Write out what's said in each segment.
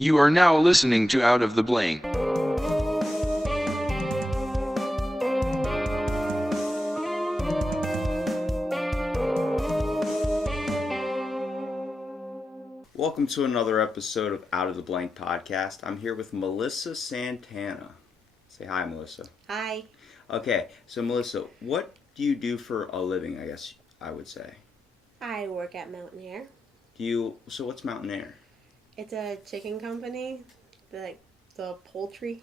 You are now listening to Out of the Blank. Welcome to another episode of Out of the Blank podcast. I'm here with Melissa Santana. Say hi, Melissa. Hi. Okay, so Melissa, what do you do for a living, I guess I would say? I work at Mountain Air. So what's Mountain Air? It's a chicken company, like the poultry.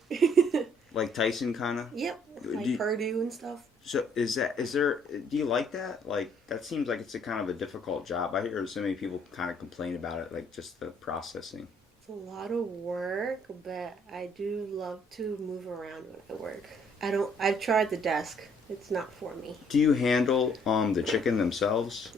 Like Tyson kind of? Yep, like Purdue and stuff. So do you like that? Like, that seems like it's a kind of a difficult job. I hear so many people kind of complain about it, like just the processing. It's a lot of work, but I do love to move around when I work. I've tried the desk. It's not for me. Do you handle the chicken themselves?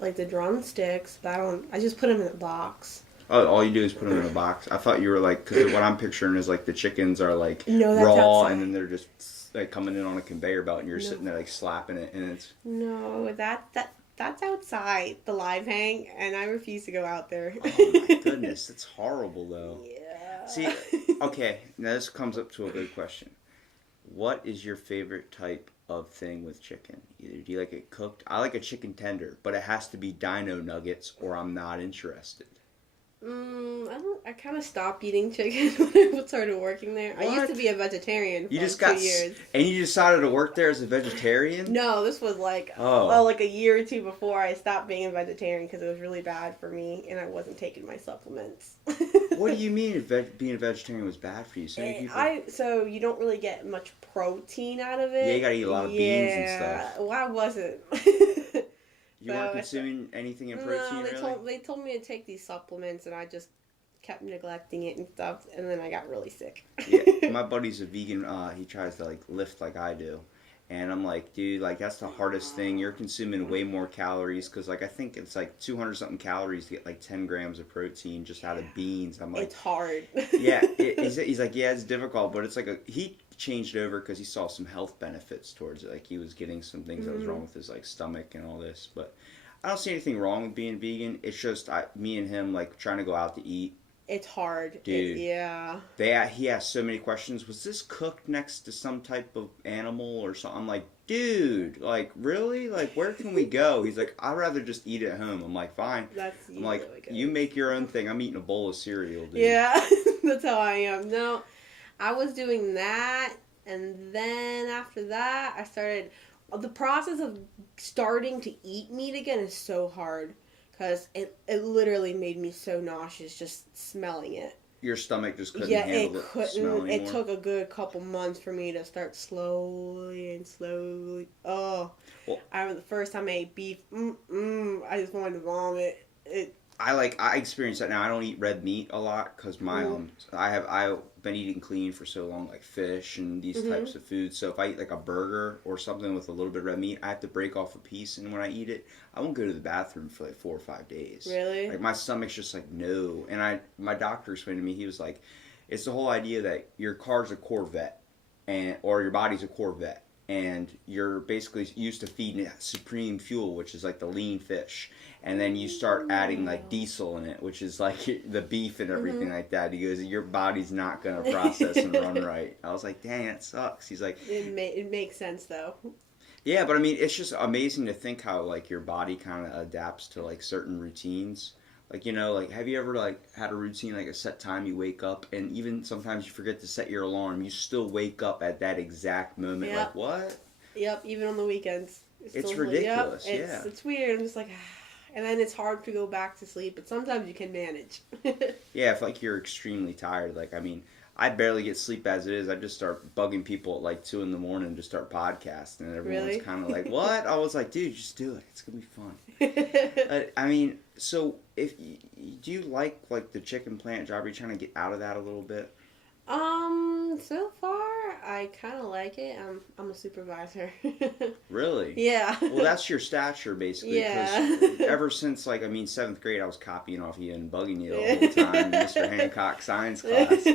Like the drumsticks, but I just put them in a box. Oh, all you do is put them in a box. I thought you were like, because what I'm picturing is like the chickens are like raw, outside. and then they're just like coming in on a conveyor belt, and you're sitting there like slapping it, and it's. No, that's outside the live hang, and I refuse to go out there. Oh my goodness, that's horrible though. Yeah. See, okay, now this comes up to a good question. What is your favorite type of thing with chicken? Either do you like it cooked? I like a chicken tender, but it has to be dino nuggets or I'm not interested. I kind of stopped eating chicken when I started working there. What? I used to be a vegetarian for 2 years. And you decided to work there as a vegetarian? No, this was like like a year or two before I stopped being a vegetarian because it was really bad for me and I wasn't taking my supplements. What do you mean being a vegetarian was bad for you? So you don't really get much protein out of it. Yeah, you gotta eat a lot of beans and stuff. Well, I wasn't. You weren't consuming anything in protein, no, they told me to take these supplements, and I just kept neglecting it and stuff, and then I got really sick. Yeah, my buddy's a vegan. He tries to like lift like I do, and I'm like, dude, like that's the hardest thing. You're consuming way more calories because like I think it's like 200 something calories to get like 10 grams of protein just out of beans. I'm like, it's hard. Yeah, he's like, yeah, it's difficult, but it's like he changed over because he saw some health benefits towards it. Like he was getting some things that was wrong with his like stomach and all this, but I don't see anything wrong with being vegan. It's just me and him like trying to go out to eat. It's hard, dude. Yeah. He asked so many questions. Was this cooked next to some type of animal or something? I'm like, dude, like really? Like where can we go? He's like, I'd rather just eat at home. I'm like, fine. I'm like, really good. You make your own thing. I'm eating a bowl of cereal, dude. Yeah, that's how I am. No, I was doing that, and then after that, I started. The process of starting to eat meat again is so hard because it literally made me so nauseous just smelling it. Your stomach just couldn't handle the smell anymore? It took a good couple months for me to start slowly. Oh, well, I remember the first time I ate beef. I just wanted to vomit. I experience that now. I don't eat red meat a lot because I've been eating clean for so long, like fish and these types of foods. So if I eat like a burger or something with a little bit of red meat, I have to break off a piece, and when I eat it, I won't go to the bathroom for like 4 or 5 days. Really? Like my stomach's just like no. And my doctor explained to me, he was like, it's the whole idea that your car's a Corvette, or your body's a Corvette, and you're basically used to feeding it supreme fuel, which is like the lean fish. And then you start adding like diesel in it, which is like the beef and everything like that. He goes, your body's not going to process and run right. I was like, dang, that sucks. He's like... It makes sense, though. Yeah, but I mean, it's just amazing to think how like your body kind of adapts to like certain routines. Like, you know, like have you ever like had a routine, like a set time you wake up, and even sometimes you forget to set your alarm, you still wake up at that exact moment. Yep. Like, what? Yep, even on the weekends. It's ridiculous, yeah. It's weird. I'm just like... And then it's hard to go back to sleep, but sometimes you can manage. Yeah, if like you're extremely tired, like I mean, I barely get sleep as it is. I just start bugging people at like 2 a.m. to start podcasting, and everyone's kind of like, "What?" I was like, "Dude, just do it. It's gonna be fun." I mean, so do you like the chicken plant job? Are you trying to get out of that a little bit? So far, I kind of like it. I'm a supervisor. Really? Yeah. Well, that's your stature, basically. Yeah. Because ever since, 7th grade, I was copying off you and bugging you the whole time, Mr. Hancock science class.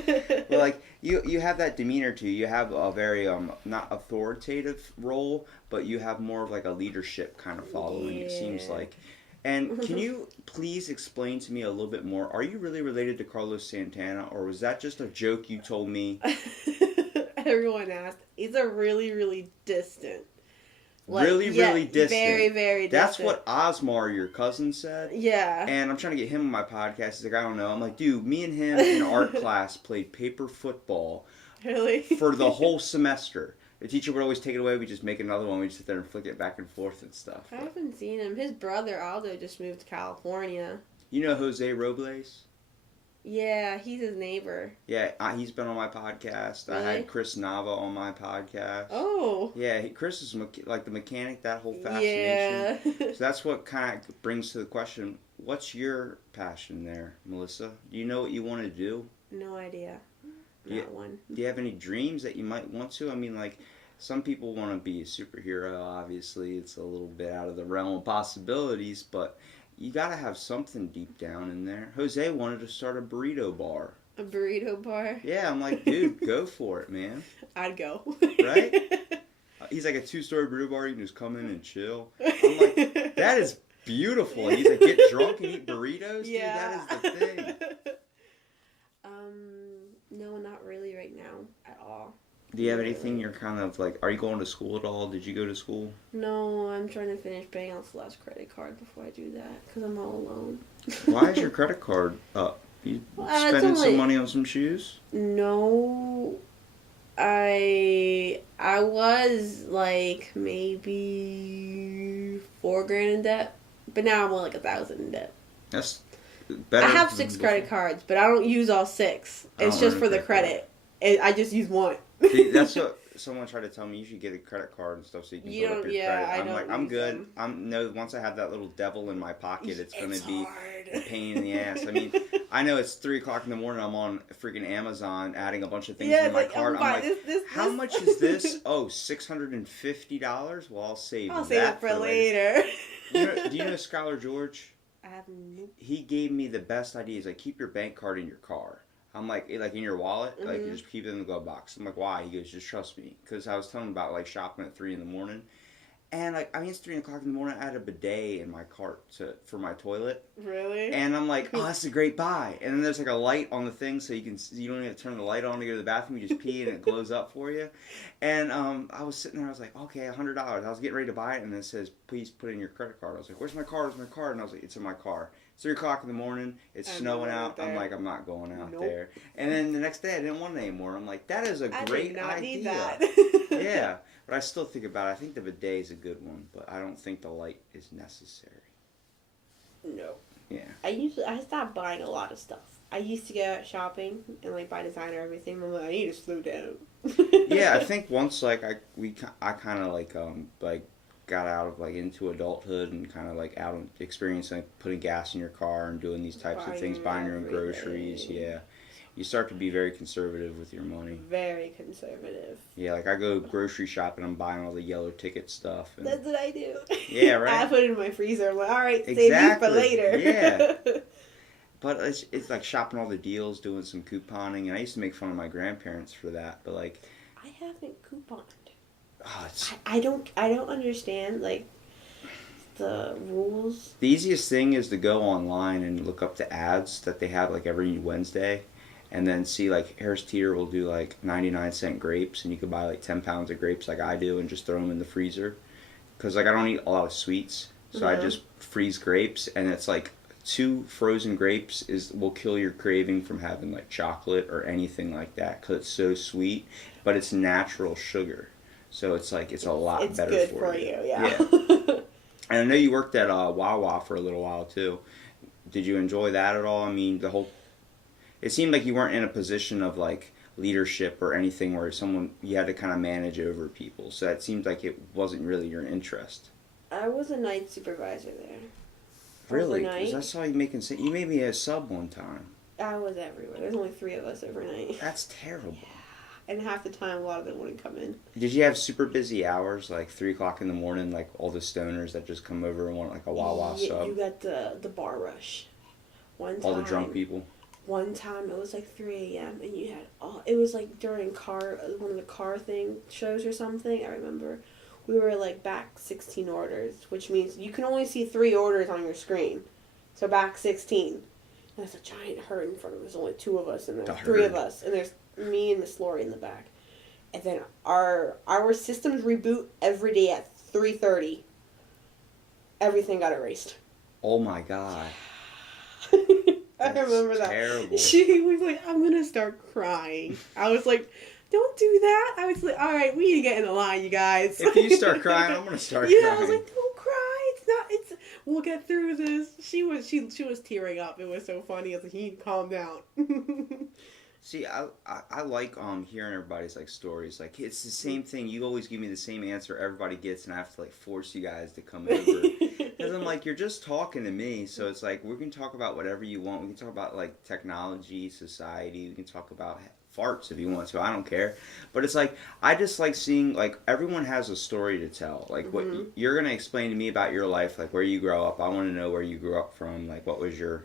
Well, you have that demeanor, too. You have a very, not authoritative role, but you have more of, a leadership kind of following. Yeah. It seems like... And can you please explain to me a little bit more? Are you really related to Carlos Santana, or was that just a joke you told me? Everyone asked. He's a really, really distant. Really distant. Very, very distant. That's what Osmar, your cousin, said. Yeah. And I'm trying to get him on my podcast. He's like, I don't know. I'm like, dude, me and him in art class played paper football. Really? For the whole semester. The teacher would always take it away. We just make another one. We just sit there and flick it back and forth and stuff. I haven't seen him. His brother Aldo just moved to California. You know Jose Robles? Yeah, he's his neighbor. Yeah, he's been on my podcast. Really? I had Chris Nava on my podcast. Oh. Yeah, Chris is like the mechanic, that whole fascination. Yeah. So that's what kind of brings to the question, what's your passion there, Melissa? Do you know what you want to do? No idea. Do you have any dreams that you might want to? I mean, like, some people want to be a superhero, obviously. It's a little bit out of the realm of possibilities, but you got to have something deep down in there. Jose wanted to start a burrito bar. A burrito bar? Yeah, I'm like, dude, go for it, man. I'd go. Right? He's like a 2-story burrito bar. You can just come in and chill. I'm like, that is beautiful. He's like, get drunk and eat burritos? Yeah. Dude, that is the thing. No, not really right now at all. Do you have anything you're kind of like, are you going to school at all? Did you go to school? No, I'm trying to finish paying off the last credit card before I do that because I'm all alone. Why is your credit card up? You spending some money on some shoes? No, I was like maybe $4,000 in debt, but now I'm only like $1,000 in debt. That's better. I have 6 credit cards, but I don't use all 6. It's just for the credit. I just use one. See, that's what someone tried to tell me. You should get a credit card and stuff so you can build up your credit. I'm like, I'm good. Once I have that little devil in my pocket, it's going to be a pain in the ass. I mean, I know it's 3 o'clock in the morning. I'm on freaking Amazon adding a bunch of things in my cart. I'm like, how much is this? Oh, $650? Well, I'll save it for later. Do you know Scholar George? I have no. He gave me the best ideas. Like, keep your bank card in your car. I'm like in your wallet, like you just keep it in the glove box. I'm like, why? He goes, just trust me, because I was telling him about like shopping at 3 in the morning, and like it's 3 o'clock in the morning. I had a bidet in my cart for my toilet. Really? And I'm like, oh, that's a great buy. And then there's like a light on the thing, so you don't even have to turn the light on to go to the bathroom. You just pee and it glows up for you. And I was sitting there, I was like, okay, $100. I was getting ready to buy it, and it says, please put in your credit card. I was like, where's my card? Where's my card? And I was like, it's in my car. 3 o'clock in the morning, it's snowing out. I'm like, I'm not going out there. And then the next day, I didn't want it anymore. I'm like, that is a great idea. Need that. Yeah, but I still think about it. I think the bidet is a good one, but I don't think the light is necessary. No. Yeah. I stopped buying a lot of stuff. I used to go out shopping and like buy designer everything. I'm like, I need to slow down. Yeah, I think once like I kind of like got out of like into adulthood and kind of like out and experiencing like, putting gas in your car and doing these types of things, buying your own groceries. Yeah, you start to be very conservative with your money. Very conservative. Yeah, like I go grocery shopping, I'm buying all the yellow ticket stuff. And that's what I do. Yeah, right. I put it in my freezer. I'm like, all right, save these for later. Yeah. But it's like shopping all the deals, doing some couponing, and I used to make fun of my grandparents for that. But like, I haven't couponed. Oh, I don't understand like the rules. The easiest thing is to go online and look up the ads that they have like every Wednesday, and then see like Harris Teeter will do like 99-cent grapes, and you can buy like 10 pounds of grapes like I do and just throw them in the freezer. Because like I don't eat a lot of sweets, so I just freeze grapes, and it's like 2 frozen grapes will kill your craving from having like chocolate or anything like that because it's so sweet, but it's natural sugar. So it's like it's a lot better good for you. Yeah. And I know you worked at Wawa for a little while too. Did you enjoy that at all? I mean, it seemed like you weren't in a position of like leadership or anything where you had to kind of manage over people. So it seemed like it wasn't really your interest. I was a night supervisor there. Really? Overnight. Because I saw you you made me a sub one time. I was everywhere. There's only 3 of us overnight. That's terrible. Yeah. And half the time, a lot of them wouldn't come in. Did you have super busy hours, like 3 o'clock in the morning, like all the stoners that just come over and want like a Wawa sub? You got the bar rush. One time, all the drunk people. One time it was like 3 a.m. and you had it was like during one of the car thing shows or something. I remember we were like back 16 orders, which means you can only see 3 orders on your screen. So back 16. And there's a giant herd in front of us. There's only 2 of us, and there's 3 of us, and there's me and Miss Lori in the back. And then our systems reboot every day at 3:30. Everything got erased. Oh my god. I remember that. Terrible. She was like, I'm gonna start crying. I was like, don't do that. I was like, all right, we need to get in the line, you guys. If you start crying, I'm gonna start crying. Yeah, I was like, don't cry. We'll get through this. She was tearing up. It was so funny. I was like, you need to calm down. See, I like hearing everybody's like stories. Like it's the same thing. You always give me the same answer everybody gets, and I have to like force you guys to come over. Because I'm like, you're just talking to me, so it's like we can talk about whatever you want. We can talk about like technology, society. We can talk about farts if you want to. I don't care. But it's like I just like seeing like everyone has a story to tell. Like what you're gonna explain to me about your life, like where you grow up. I want to know where you grew up from. Like what was your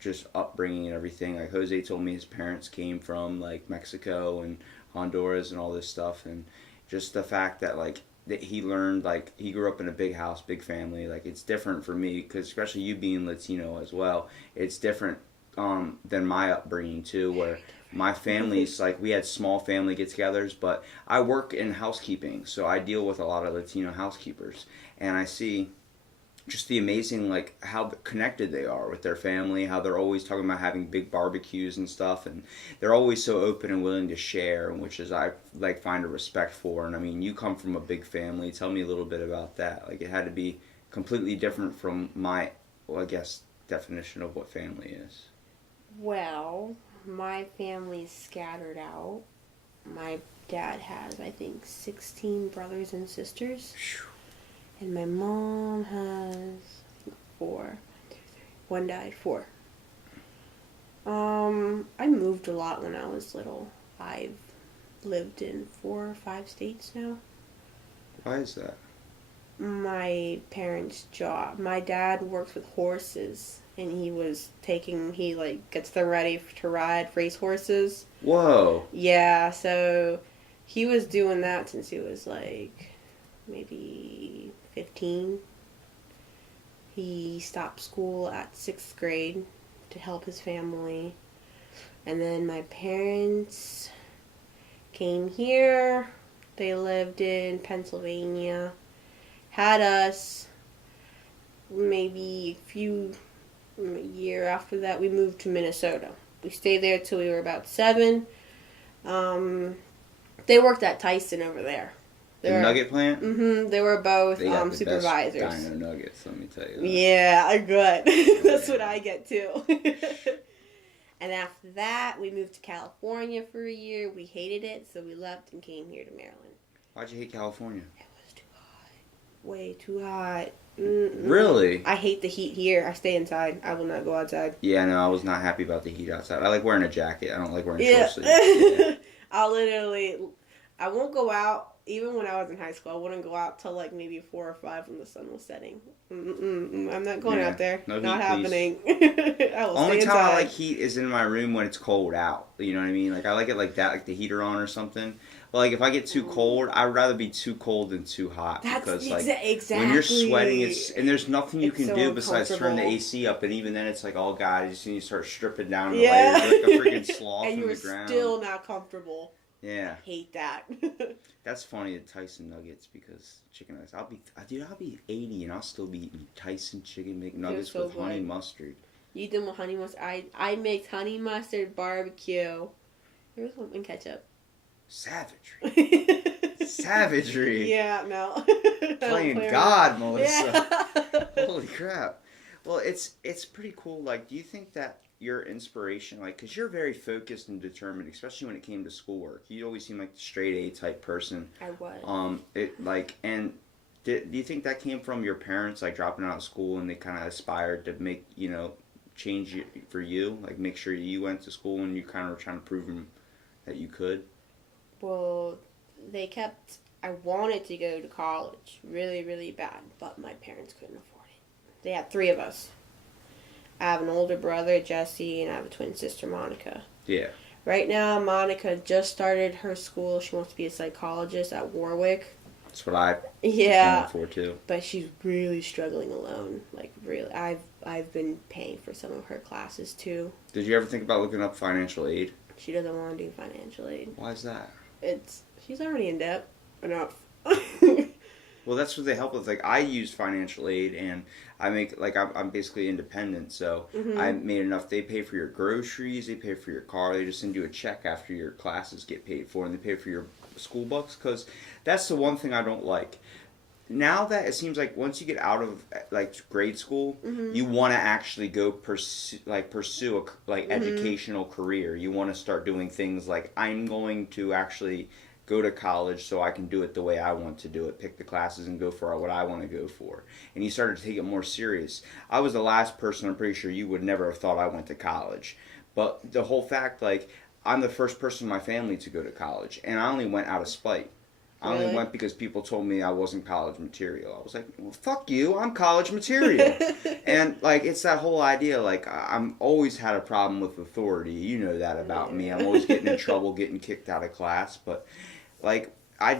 just upbringing and everything. Like Jose told me his parents came from like Mexico and Honduras and all this stuff, and just the fact that like that he learned, like he grew up in a big house, big family. Like it's different for me because especially you being Latino as well, it's different than my upbringing too, where my family's like we had small family get-togethers, but I work in housekeeping, so I deal with a lot of Latino housekeepers, and I see just the amazing, like, how connected they are with their family, how they're always talking about having big barbecues and stuff, and they're always so open and willing to share, which is I, like, find a respect for. And, I mean, you come from a big family. Tell me a little bit about that. Like, it had to be completely different from my, well, I guess, definition of what family is. Well, my family's scattered out. My dad has, I think, 16 brothers and sisters. And my mom has, I think, 4. 1 died, 4. I moved a lot when I was little. I've lived in 4 or 5 states now. Why is that? My parents' job. My dad works with horses, and he gets them ready to ride race horses. Whoa. Yeah, so he was doing that since he was like maybe 15. He stopped school at 6th grade to help his family. And then my parents came here. They lived in Pennsylvania. Had us. Maybe a year after that, we moved to Minnesota. We stayed there till we were about 7. They worked at Tyson over there. The nugget plant? Mm-hmm. They were both they got the supervisors. Best dino nuggets, let me tell you that. Yeah, good. That's what I get too. And after that, we moved to California for a year. We hated it, so we left and came here to Maryland. Why'd you hate California? It was too hot. Way too hot. Mm-mm. Really? I hate the heat here. I stay inside. I will not go outside. Yeah, no, I was not happy about the heat outside. I like wearing a jacket. I don't like wearing Yeah. short sleeves. Yeah. I won't go out. Even when I was in high school, I wouldn't go out till like maybe 4 or 5 when the sun was setting. I'm not going out there. No not heat, happening. I will Only stay time inside. I like heat is in my room when it's cold out. You know what I mean? Like I like it like that, like the heater on or something. But like if I get too cold, I'd rather be too cold than too hot. That's because like exactly. when you're sweating, and there's nothing you can so do besides turn the uncomfortable. AC up, and even then it's like, oh god, you just need to start stripping down the Yeah. layers like a freaking sloth And from you were the ground. still not comfortable. Yeah. I hate that. That's funny at Tyson Nuggets because chicken nuggets. I'll be 80 and I'll still be eating Tyson chicken McNuggets so with honey good. mustard. You eat them with honey mustard. I make honey mustard barbecue. There's one and ketchup. Savagery. Savagery. Yeah, no. Playing God, Melissa. Yeah. Holy crap. Well, it's pretty cool. Like, do you think that your inspiration, like, because you're very focused and determined, especially when it came to schoolwork. You always seem like the straight A type person. I was. Do you think that came from your parents, like, dropping out of school and they kind of aspired to make, change for you? Like, make sure you went to school and you kind of were trying to prove them that you could? Well, I wanted to go to college really, really bad, but my parents couldn't afford it. They had 3 of us. I have an older brother, Jesse, and I have a twin sister, Monica. Yeah. Right now, Monica just started her school. She wants to be a psychologist at Warwick. That's what I Yeah. going for too. But she's really struggling alone. Like really, I've been paying for some of her classes too. Did you ever think about looking up financial aid? She doesn't want to do financial aid. Why is that? She's already in debt enough. Well, that's what they help with. Like, I used financial aid, and I make, like, I'm basically independent, so I made enough. They pay for your groceries, they pay for your car, they just send you a check after your classes get paid for, and they pay for your school books, because that's the one thing I don't like. Now that it seems like once you get out of, like, grade school, you want to actually go pursue a, like, educational career. You want to start doing things like, I'm going to actually go to college so I can do it the way I want to do it, pick the classes and go for what I want to go for. And you started to take it more serious. I was the last person, I'm pretty sure you would never have thought I went to college. But the whole fact, like, I'm the first person in my family to go to college, and I only went out of spite. I only went because people told me I wasn't college material. I was like, well, fuck you, I'm college material. And, like, it's that whole idea, like, I'm always had a problem with authority. You know that about me. I'm always getting in trouble, getting kicked out of class, but like, I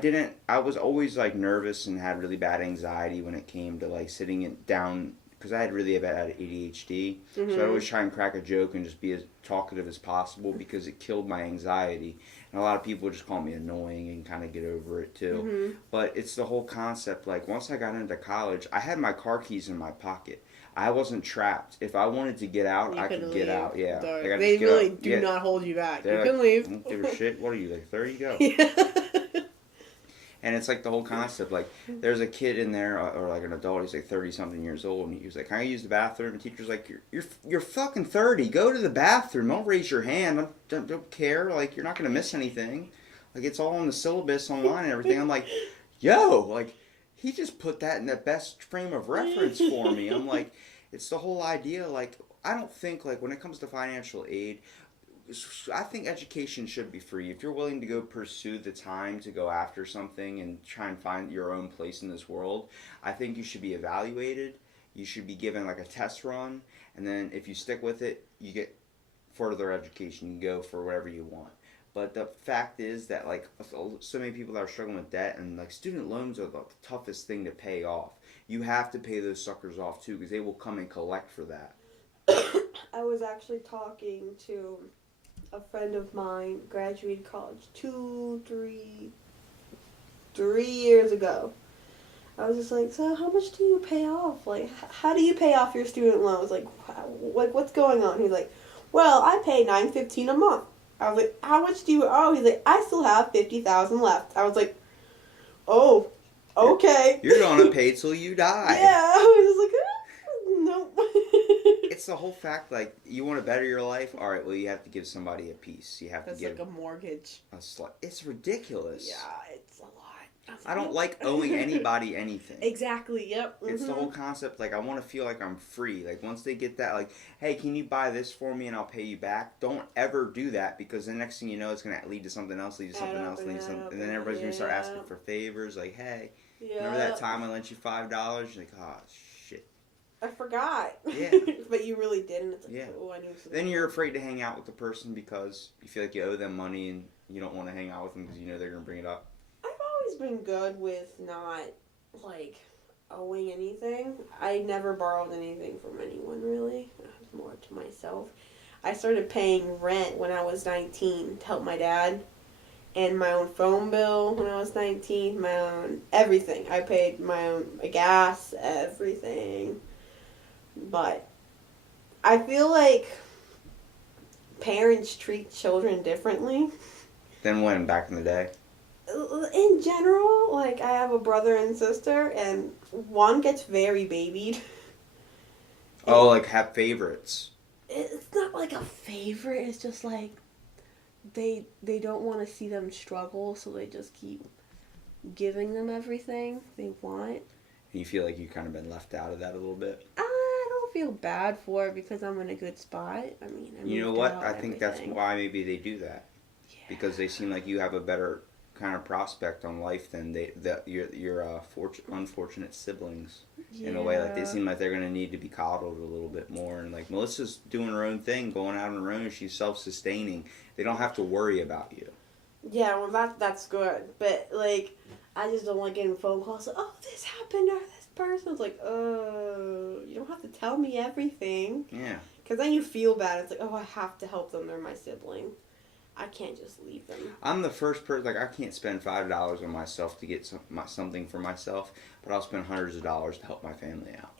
was always, like, nervous and had really bad anxiety when it came to, like, sitting it down, because I had really bad ADHD, so I'd always try and crack a joke and just be as talkative as possible, because it killed my anxiety, and a lot of people just call me annoying and kind of get over it, too, but it's the whole concept, like, once I got into college, I had my car keys in my pocket. I wasn't trapped. If I wanted to get out, I could get out. Yeah, they really do not hold you back. You can leave. I don't give a shit. What are you, like 30? Go. Yeah. And it's like the whole concept. Like, there's a kid in there, or like an adult. He's like 30-something years old, and he was like, "Can I use the bathroom?" And the teacher's like, "You're fucking 30. Go to the bathroom. Don't raise your hand. Don't care. Like, you're not gonna miss anything. Like, it's all in the syllabus online and everything." I'm like, "Yo, like." He just put that in the best frame of reference for me. I'm like, it's the whole idea, like, I don't think, like, when it comes to financial aid, I think education should be free. If you're willing to go pursue the time to go after something and try and find your own place in this world, I think you should be evaluated. You should be given, like, a test run, and then if you stick with it, you get further education. You go for whatever you want. But the fact is that, like, so many people that are struggling with debt, and, like, student loans are the toughest thing to pay off. You have to pay those suckers off, too, because they will come and collect for that. I was actually talking to a friend of mine, graduated college 3 years ago. I was just like, so how much do you pay off? Like, how do you pay off your student loans? Like, what's going on? He's like, well, I pay $9.15 a month. I was like, how much do you owe? He's like, I still have $50,000 left. I was like, oh, okay. You're gonna pay till you die. Yeah, I was just like, nope. It's the whole fact, like, you want to better your life? All right, well, you have to give somebody a piece. You have That's to give like a mortgage. It's ridiculous. Yeah, it's a lot. I don't like owing anybody anything. Exactly, yep. It's the whole concept, like, I want to feel like I'm free. Like, once they get that, like, hey, can you buy this for me and I'll pay you back? Don't ever do that, because the next thing you know, it's going to lead to something else, and then everybody's going to start asking for favors, like, hey, remember that time I lent you $5? You're like, oh, shit. I forgot. Yeah. But you really didn't. It's like, yeah. Oh, I knew something. Then you're afraid to hang out with the person because you feel like you owe them money and you don't want to hang out with them because you know they're going to bring it up. Been good with not, like, owing anything. I never borrowed anything from anyone, really. More to myself. I started paying rent when I was 19 to help my dad, and my own phone bill when I was 19, my own everything. I paid my own gas, everything. But I feel like parents treat children differently. Than when, back in the day? In general, like, I have a brother and sister, and one gets very babied. Oh, like, have favorites. It's not like a favorite, it's just like, they don't want to see them struggle, so they just keep giving them everything they want. And you feel like you've kind of been left out of that a little bit? I don't feel bad for it, because I'm in a good spot. I mean, you know what? I think that's why maybe they do that. Yeah. Because they seem like you have a better kind of prospect on life than your unfortunate siblings. Yeah. In a way, like, they seem like they're going to need to be coddled a little bit more. And, like, Melissa's doing her own thing, going out on her own. She's self-sustaining. They don't have to worry about you. Yeah, well, that's good. But, like, I just don't like getting phone calls. Like, oh, this happened or this person. It's like, you don't have to tell me everything. Yeah. Because then you feel bad. It's like, oh, I have to help them. They're my sibling. I can't just leave them. I'm the first person, like, I can't spend $5 on myself to get something for myself, but I'll spend hundreds of dollars to help my family out.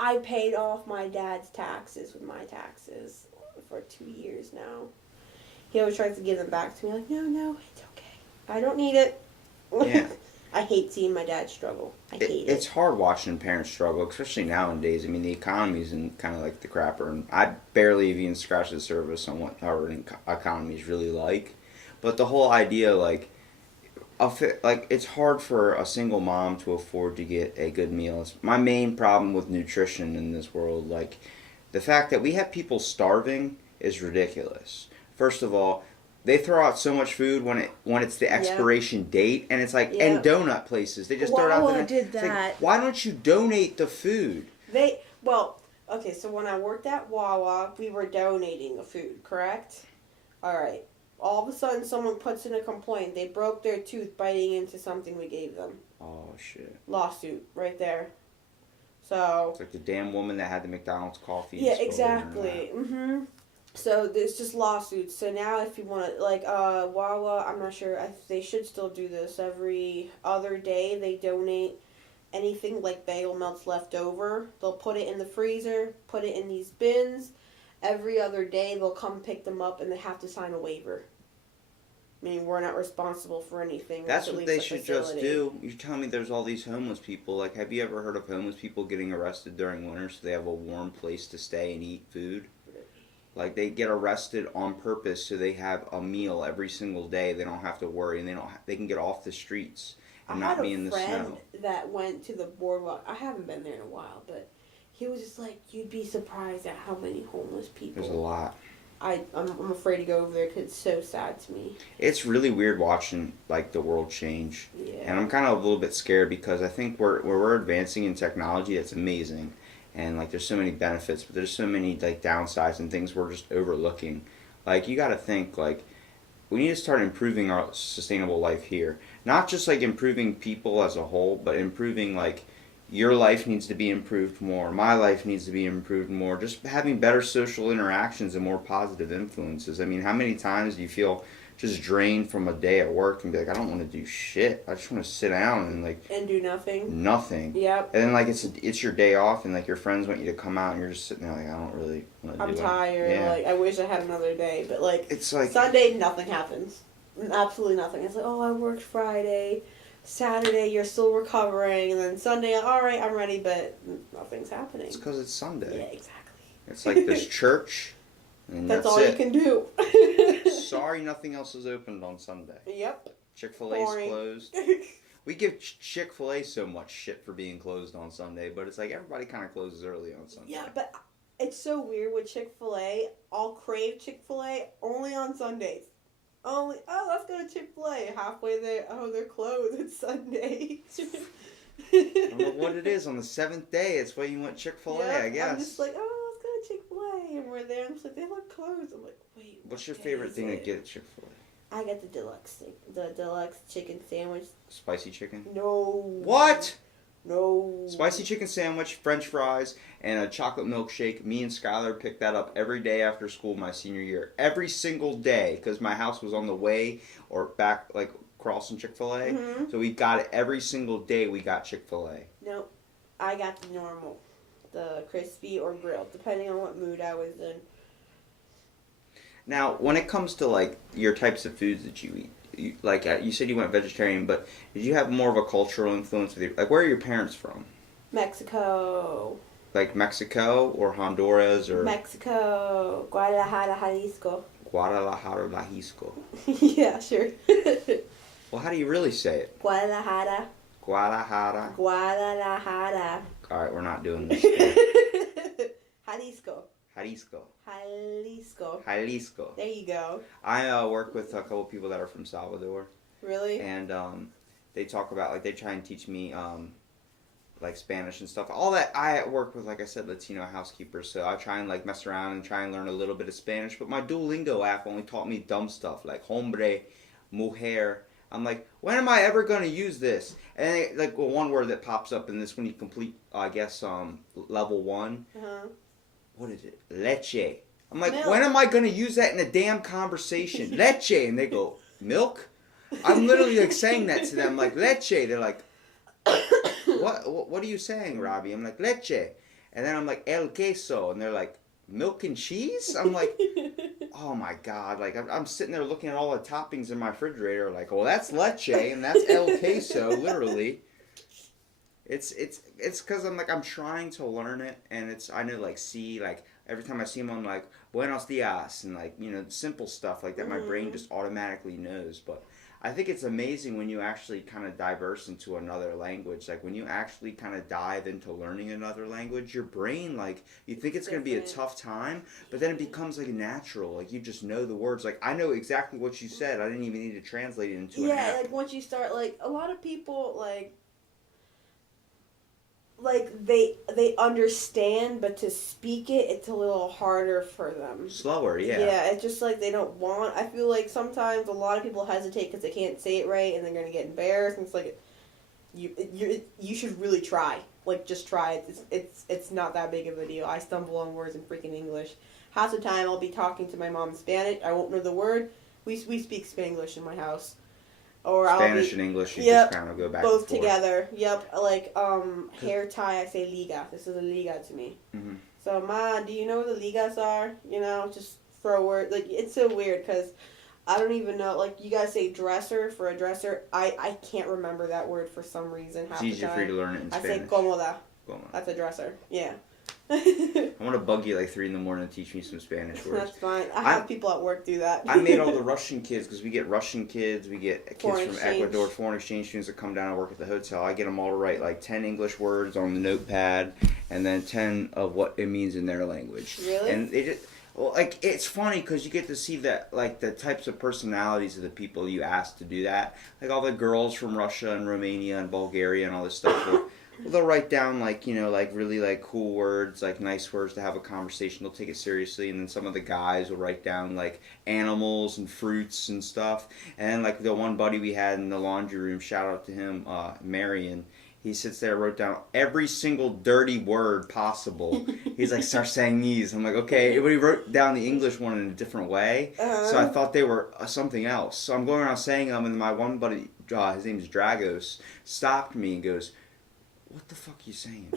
I paid off my dad's taxes with my taxes for 2 years now. He always tries to give them back to me. Like, no, it's okay. I don't need it. Yeah. I hate seeing my dad struggle. I hate it. It's hard watching parents struggle, especially nowadays. I mean, the economy's in kind of like the crapper, and I barely even scratch the surface on what our economy is really like. But the whole idea, like it's hard for a single mom to afford to get a good meal. It's my main problem with nutrition in this world. Like, the fact that we have people starving is ridiculous. First of all, they throw out so much food when it's the expiration date, and it's like, and donut places, they just throw it out there. Did that. Like, why don't you donate the food? Okay, so when I worked at Wawa, we were donating the food, correct? All right. All of a sudden, someone puts in a complaint. They broke their tooth biting into something we gave them. Oh, shit. Lawsuit, right there. So. It's like the damn woman that had the McDonald's coffee. Yeah, exactly. Mm-hmm. So there's just lawsuits. So now if you want to, like, Wawa, I'm not sure, they should still do this. Every other day they donate anything like bagel melts left over. They'll put it in the freezer, put it in these bins. Every other day they'll come pick them up and they have to sign a waiver. Meaning we're not responsible for anything. That's what they should just do. You're telling me there's all these homeless people. Like, have you ever heard of homeless people getting arrested during winter so they have a warm place to stay and eat food? Like, they get arrested on purpose so they have a meal every single day. They don't have to worry, and they can get off the streets and not be in the snow. I had a friend that went to the boardwalk. I haven't been there in a while, but he was just like, you'd be surprised at how many homeless people. There's a lot. I'm afraid to go over there because it's so sad to me. It's really weird watching, like, the world change. Yeah. And I'm kind of a little bit scared because I think we're advancing in technology. It's amazing. And, like, there's so many benefits, but there's so many, like, downsides and things we're just overlooking. Like, you got to think, like, we need to start improving our sustainable life here. Not just, like, improving people as a whole, but improving, like, your life needs to be improved more. My life needs to be improved more. Just having better social interactions and more positive influences. I mean, how many times do you feel just drained from a day at work and be like, I don't want to do shit. I just want to sit down and, like... And do nothing. Nothing. Yep. And then, like, it's your day off and, like, your friends want you to come out and you're just sitting there like, I don't really want to do it. I'm tired. Yeah. Like, I wish I had another day. But, like, it's like Sunday, nothing happens. Absolutely nothing. It's like, oh, I worked Friday. Saturday, you're still recovering. And then Sunday, all right, I'm ready, but nothing's happening. It's because it's Sunday. Yeah, exactly. It's like there's church. And that's all you can do. Sorry, nothing else is opened on Sunday. Yep. Chick-fil-A's closed. We give Chick-fil-A so much shit for being closed on Sunday, but it's like everybody kind of closes early on Sunday. Yeah, but it's so weird with Chick-fil-A. I'll crave Chick-fil-A only on Sundays. Let's go to Chick-fil-A. Halfway there, they're closed. It's Sunday. I don't know what it is. On the 7th day, it's when you want Chick-fil-A, I guess. I'm just like, let's go to Chick-fil-A. And we're there. I'm just like, they look closed. I'm like, wait. What's your favorite thing to get at Chick-fil-A? I get the deluxe chicken sandwich. Spicy chicken? No. What? No. Spicy chicken sandwich, French fries, and a chocolate milkshake. Me and Skylar picked that up every day after school my senior year. Every single day, because my house was on the way or back, like, crossing Chick-fil-A. Mm-hmm. So we got it every single day we got Chick-fil-A. Nope. I got the normal. The crispy or grilled, depending on what mood I was in. Now, when it comes to, like, your types of foods that you eat, you said you went vegetarian, but did you have more of a cultural influence with like, where are your parents from? Mexico. Like Mexico or Honduras or... Mexico. Guadalajara, Jalisco. Guadalajara, Jalisco. Yeah, sure. Well, how do you really say it? Guadalajara. Guadalajara. Guadalajara. Alright, we're not doing this. Jalisco. Jalisco. Jalisco. Jalisco. There you go. I work with a couple people that are from Salvador. Really? And they talk about, like, they try and teach me, like, Spanish and stuff. All that, I work with, like I said, Latino housekeepers, so I try and, like, mess around and try and learn a little bit of Spanish. But my Duolingo app only taught me dumb stuff, like hombre, mujer, I'm like, when am I ever going to use this? And they, like one word that pops up in this when you complete, I guess, level 1. Uh-huh. What is it? Leche. I'm like, Milk. when am I going to use that in a damn conversation? Leche. And they go, milk? I'm literally like saying that to them, like, leche. They're like, what are you saying, Robbie? I'm like, leche. And then I'm like, el queso. And they're like, milk and cheese? I'm like, oh my God. Like, I'm sitting there looking at all the toppings in my refrigerator, like, well, that's leche and that's el queso, literally. It's because I'm trying to learn it, and I know, like, see, like, every time I see them, I'm like, buenos dias, and, like, simple stuff like that. My brain just automatically knows. But I think it's amazing when you actually kind of diverse into another language. Like, when you actually kind of dive into learning another language, your brain, like, you think it's going to be a tough time, but then it becomes, like, natural. Like, you just know the words. Like, I know exactly what you said. I didn't even need to translate it into an app. Like, once you start, like, a lot of people, like they understand, but to speak it, it's a little harder for them. Slower, yeah. Yeah, it's just like they don't want. I feel like sometimes a lot of people hesitate because they can't say it right, and they're gonna get embarrassed. And it's like, you should really try. Like, just try it. It's not that big of a deal. I stumble on words in freaking English. Half the time I'll be talking to my mom in Spanish. I won't know the word. We speak Spanglish in my house. Or Spanish and English, you just kind of go back both and forth. together. Yep, like hair tie, I say liga. This is a liga to me. Mm-hmm. So, Ma, do you know what the ligas are? Just throw a word. Like, it's so weird because I don't even know. Like, you guys say dresser for a dresser. I can't remember that word for some reason. It's easier for you to learn it in Spanish. I say cómoda. Cómoda. That's a dresser. Yeah. I want to bug you like 3 in the morning to teach me some Spanish words. That's fine. I have people at work do that. I made all the Russian kids, because we get Russian kids, we get kids Foreign from exchange. Ecuador, foreign exchange students that come down and work at the hotel. I get them all to write like 10 English words on the notepad, and then 10 of what it means in their language. Really? And they just, well, like, it's funny because you get to see that, like, the types of personalities of the people you ask to do that. Like all the girls from Russia and Romania and Bulgaria and all this stuff. They'll write down, like, like, really, like, cool words, like, nice words to have a conversation. They'll take it seriously. And then some of the guys will write down, like, animals and fruits and stuff. And, like, the one buddy we had in the laundry room, shout out to him, Marion, he sits there and wrote down every single dirty word possible. He's like, start saying these. I'm like, okay. But he wrote down the English one in a different way. So I thought they were something else. So I'm going around saying them, and my one buddy, his name is Dragos, stopped me and goes, what the fuck are you saying?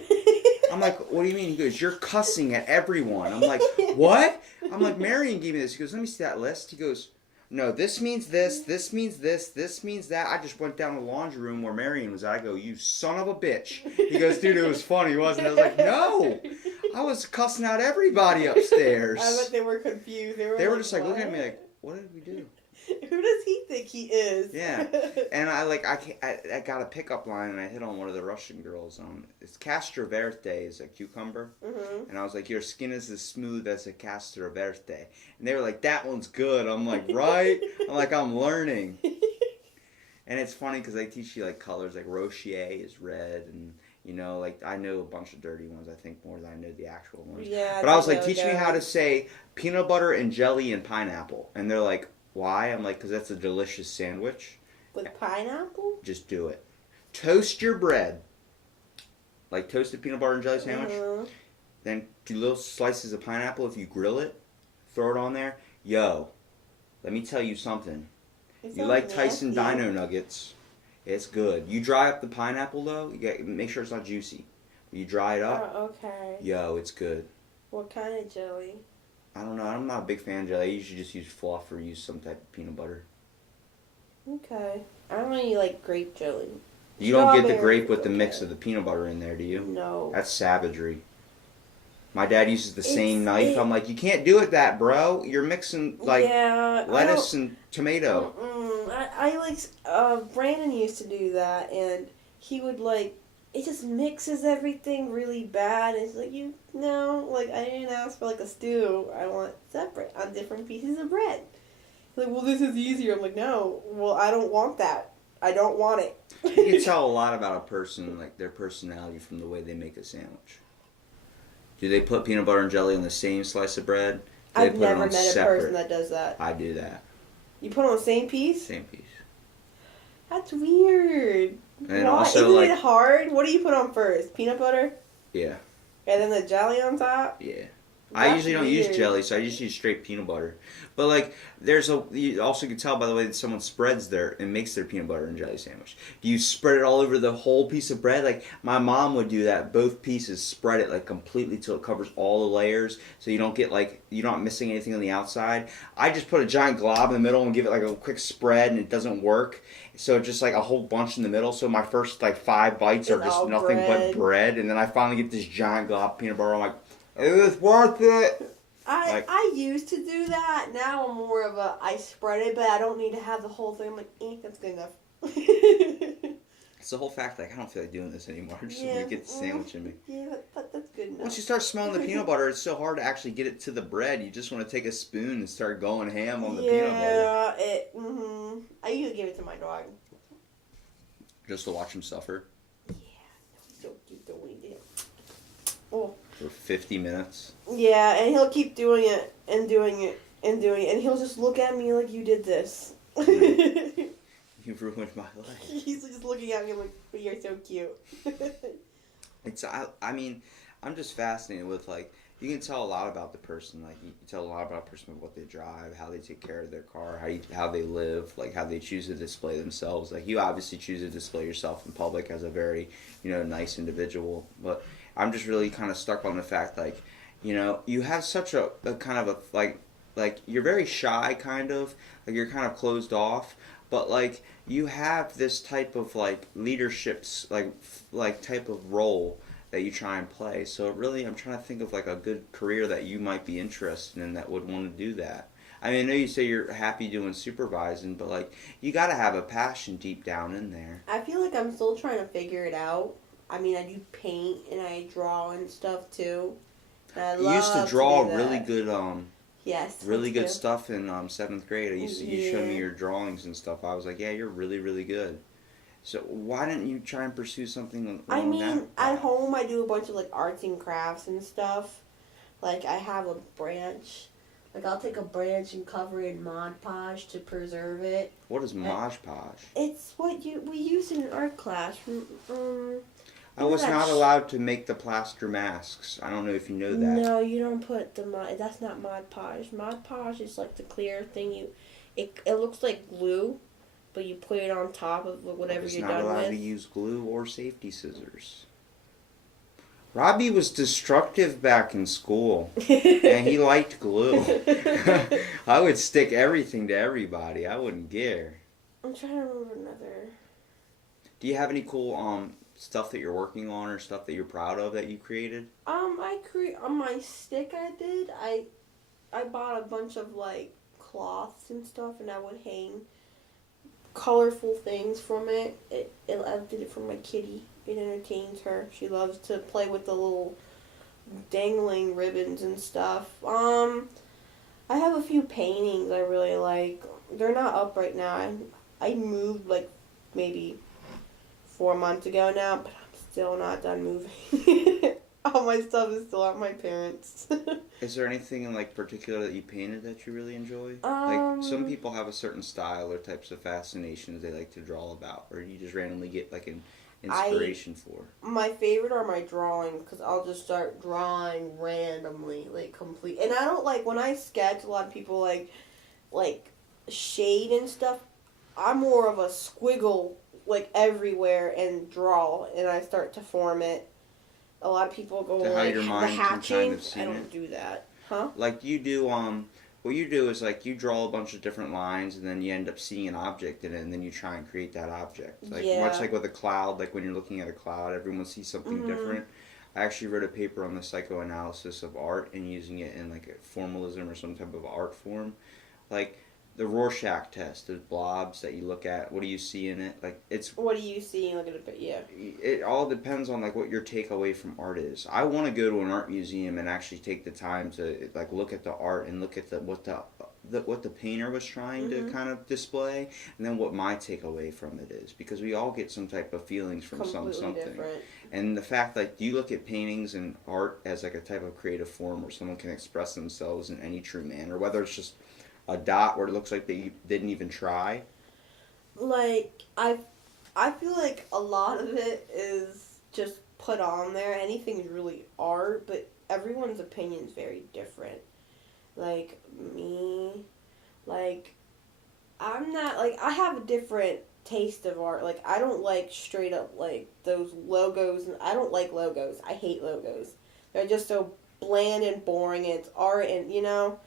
I'm like, what do you mean? He goes, you're cussing at everyone. I'm like, what? I'm like, Marion gave me this. He goes, let me see that list. He goes, no, this means this, this means this, this means that. I just went down to the laundry room where Marion was at. I go, you son of a bitch. He goes, dude, it was funny, wasn't it? I was like, no. I was cussing out everybody upstairs. I bet they were confused. They were just like looking at me like, what did we do? Who does he think he is? Yeah, and I got a pickup line, and I hit on one of the Russian girls. It's Castroverte is a cucumber, and I was like, your skin is as smooth as a Castroverte, and they were like, that one's good. I'm like, right? I'm like, I'm learning, and it's funny because they teach you like colors, like Rocher is red, and like I know a bunch of dirty ones. I think more than I know the actual ones. Yeah, but I was like, teach me how to say peanut butter and jelly and pineapple, and they're like, why? I'm like, because that's a delicious sandwich. With pineapple? Just do it. Toast your bread. Like toasted peanut butter and jelly sandwich. Then do little slices of pineapple. If you grill it, throw it on there. Yo, let me tell you something. You like Tyson Dino Nuggets. It's good. You dry up the pineapple, though. Make sure it's not juicy. You dry it up. Oh, okay. Yo, it's good. What kind of jelly? I don't know. I'm not a big fan of jelly. I usually just use fluff or use some type of peanut butter. Okay. I don't really like grape jelly. You don't get the grape with the mix of the peanut butter in there, do you? No. That's savagery. My dad uses the same knife. I'm like, you can't do it that, bro. You're mixing, like, lettuce and tomato. I like, Brandon used to do that, and he would, like, it just mixes everything really bad. It's like, I didn't ask for like a stew. I want separate on different pieces of bread. Like, well, this is easier. I'm like, no. Well, I don't want that. I don't want it. You can tell a lot about a person, like their personality, from the way they make a sandwich. Do they put peanut butter and jelly on the same slice of bread? I've never met a person that does that. I do that. You put it on the same piece? Same piece. That's weird. And Why? also, Isn't like, it hard? What do you put on first? Peanut butter? yeah, And then the jelly on top? yeah. I That's usually don't use weird. jelly, so I just use straight peanut butter. But like, you also can tell by the way that someone spreads their and makes their peanut butter and jelly sandwich. Do you spread it all over the whole piece of bread? Like my mom would do that. Both pieces, spread it like completely till it covers all the layers, so you don't get like you're not missing anything on the outside. I just put a giant glob in the middle and give it like a quick spread, and it doesn't work. So just like a whole bunch in the middle. So my first like 5 bites are It's just all nothing bread. but bread, and then I finally get this giant glob of peanut butter. I'm like, it was worth it. I used to do that. Now I'm more of a I spread it, but I don't need to have the whole thing. I'm like, that's good enough. It's the whole fact that I don't feel like doing this anymore. Just Yeah, get the sandwich in me. Yeah, but that's good enough. Once you start smelling the peanut butter, it's so hard to actually get it to the bread. You just want to take a spoon and start going ham on the peanut butter. Yeah, I usually give it to my dog. Just to watch him suffer Yeah, so cute the way he did it. Oh. for 50 minutes. Yeah, and he'll keep doing it and doing it and doing it, and he'll just look at me like, you did this. You ruined my life. He's just looking at me like, you're so cute. I mean, I'm just fascinated with, like, you can tell a lot about the person. Like, you can tell a lot about a person with what they drive, how they take care of their car, how they live, like, how they choose to display themselves. Like, you obviously choose to display yourself in public as a very, nice individual. But I'm just really kind of stuck on the fact, like, you have such a kind of a, like, you're very shy, kind of. Like, you're kind of closed off. But, like, you have this type of, like, leadership's, like type of role that you try and play. So really, I'm trying to think of like a good career that you might be interested in that would want to do that. I mean, I know you say you're happy doing supervising, but like you got to have a passion deep down in there. I feel like I'm still trying to figure it out. I mean, I do paint and I draw and stuff too. And I You used to love draw do that. really good Yes, really me good too. stuff in 7th grade. You showed me your drawings and stuff. I was like, yeah, you're really, really good. So why didn't you try and pursue something I along mean, that at path? home I do a bunch of like arts and crafts and stuff. Like I have a branch. Like I'll take a branch and cover it in Mod Podge to preserve it. What is Mod Podge? It's what we use in an art class. I was not allowed to make the plaster masks. I don't know if you know that. No, you don't put the mod. That's not Mod Podge. Mod Podge is like the clear thing. It looks like glue, but you put it on top of whatever you're done I was not allowed with. to use glue or safety scissors. Robbie was destructive back in school, and he liked glue. I would stick everything to everybody. I wouldn't care. I'm trying to remember another. Do you have any cool stuff that you're working on or stuff that you're proud of that you created? On my stick I bought a bunch of like cloths and stuff, and I would hang colorful things from it. I did it for my kitty. It entertains her. She loves to play with the little dangling ribbons and stuff. I have a few paintings I really like. They're not up right now. I moved like maybe 4 months ago now, but I'm still not done moving. All my stuff is still at my parents'. Is there anything in like particular that you painted that you really enjoy? Like some people have a certain style or types of fascinations they like to draw about, or you just randomly get like an inspiration for. My favorite are my drawings, because I'll just start drawing randomly, like complete. And I don't like when I sketch. A lot of people like shade and stuff. I'm more of a squiggle like everywhere and draw, and I start to form it. A lot of people go To how like your the mind can hatching. kind of see I don't it. do that, huh? Like you do, what you do is like you draw a bunch of different lines and then you end up seeing an object in it and then you try and create that object. Like much like with a cloud, like when you're looking at a cloud, everyone sees something different. I actually wrote a paper on the psychoanalysis of art and using it in like a formalism or some type of art form. Like the Rorschach test, those blobs that you look at, what do you see in it? Like it's What do you see? Look at it, yeah. It all depends on like what your takeaway from art is. I want to go to an art museum and actually take the time to like look at the art and look at what the painter was trying to kind of display, and then what my takeaway from it is, because we all get some type of feelings from something. Different. And the fact like you look at paintings and art as like a type of creative form where someone can express themselves in any true manner, whether it's just a dot where it looks like they didn't even try. Like, I feel like a lot of it is just put on there. Anything's really art, but everyone's opinion's very different. Like, me, like, I'm not, like, I have a different taste of art. Like, I don't like straight up, like, those logos. I don't like logos. I hate logos. They're just so bland and boring, and it's art, and, you know?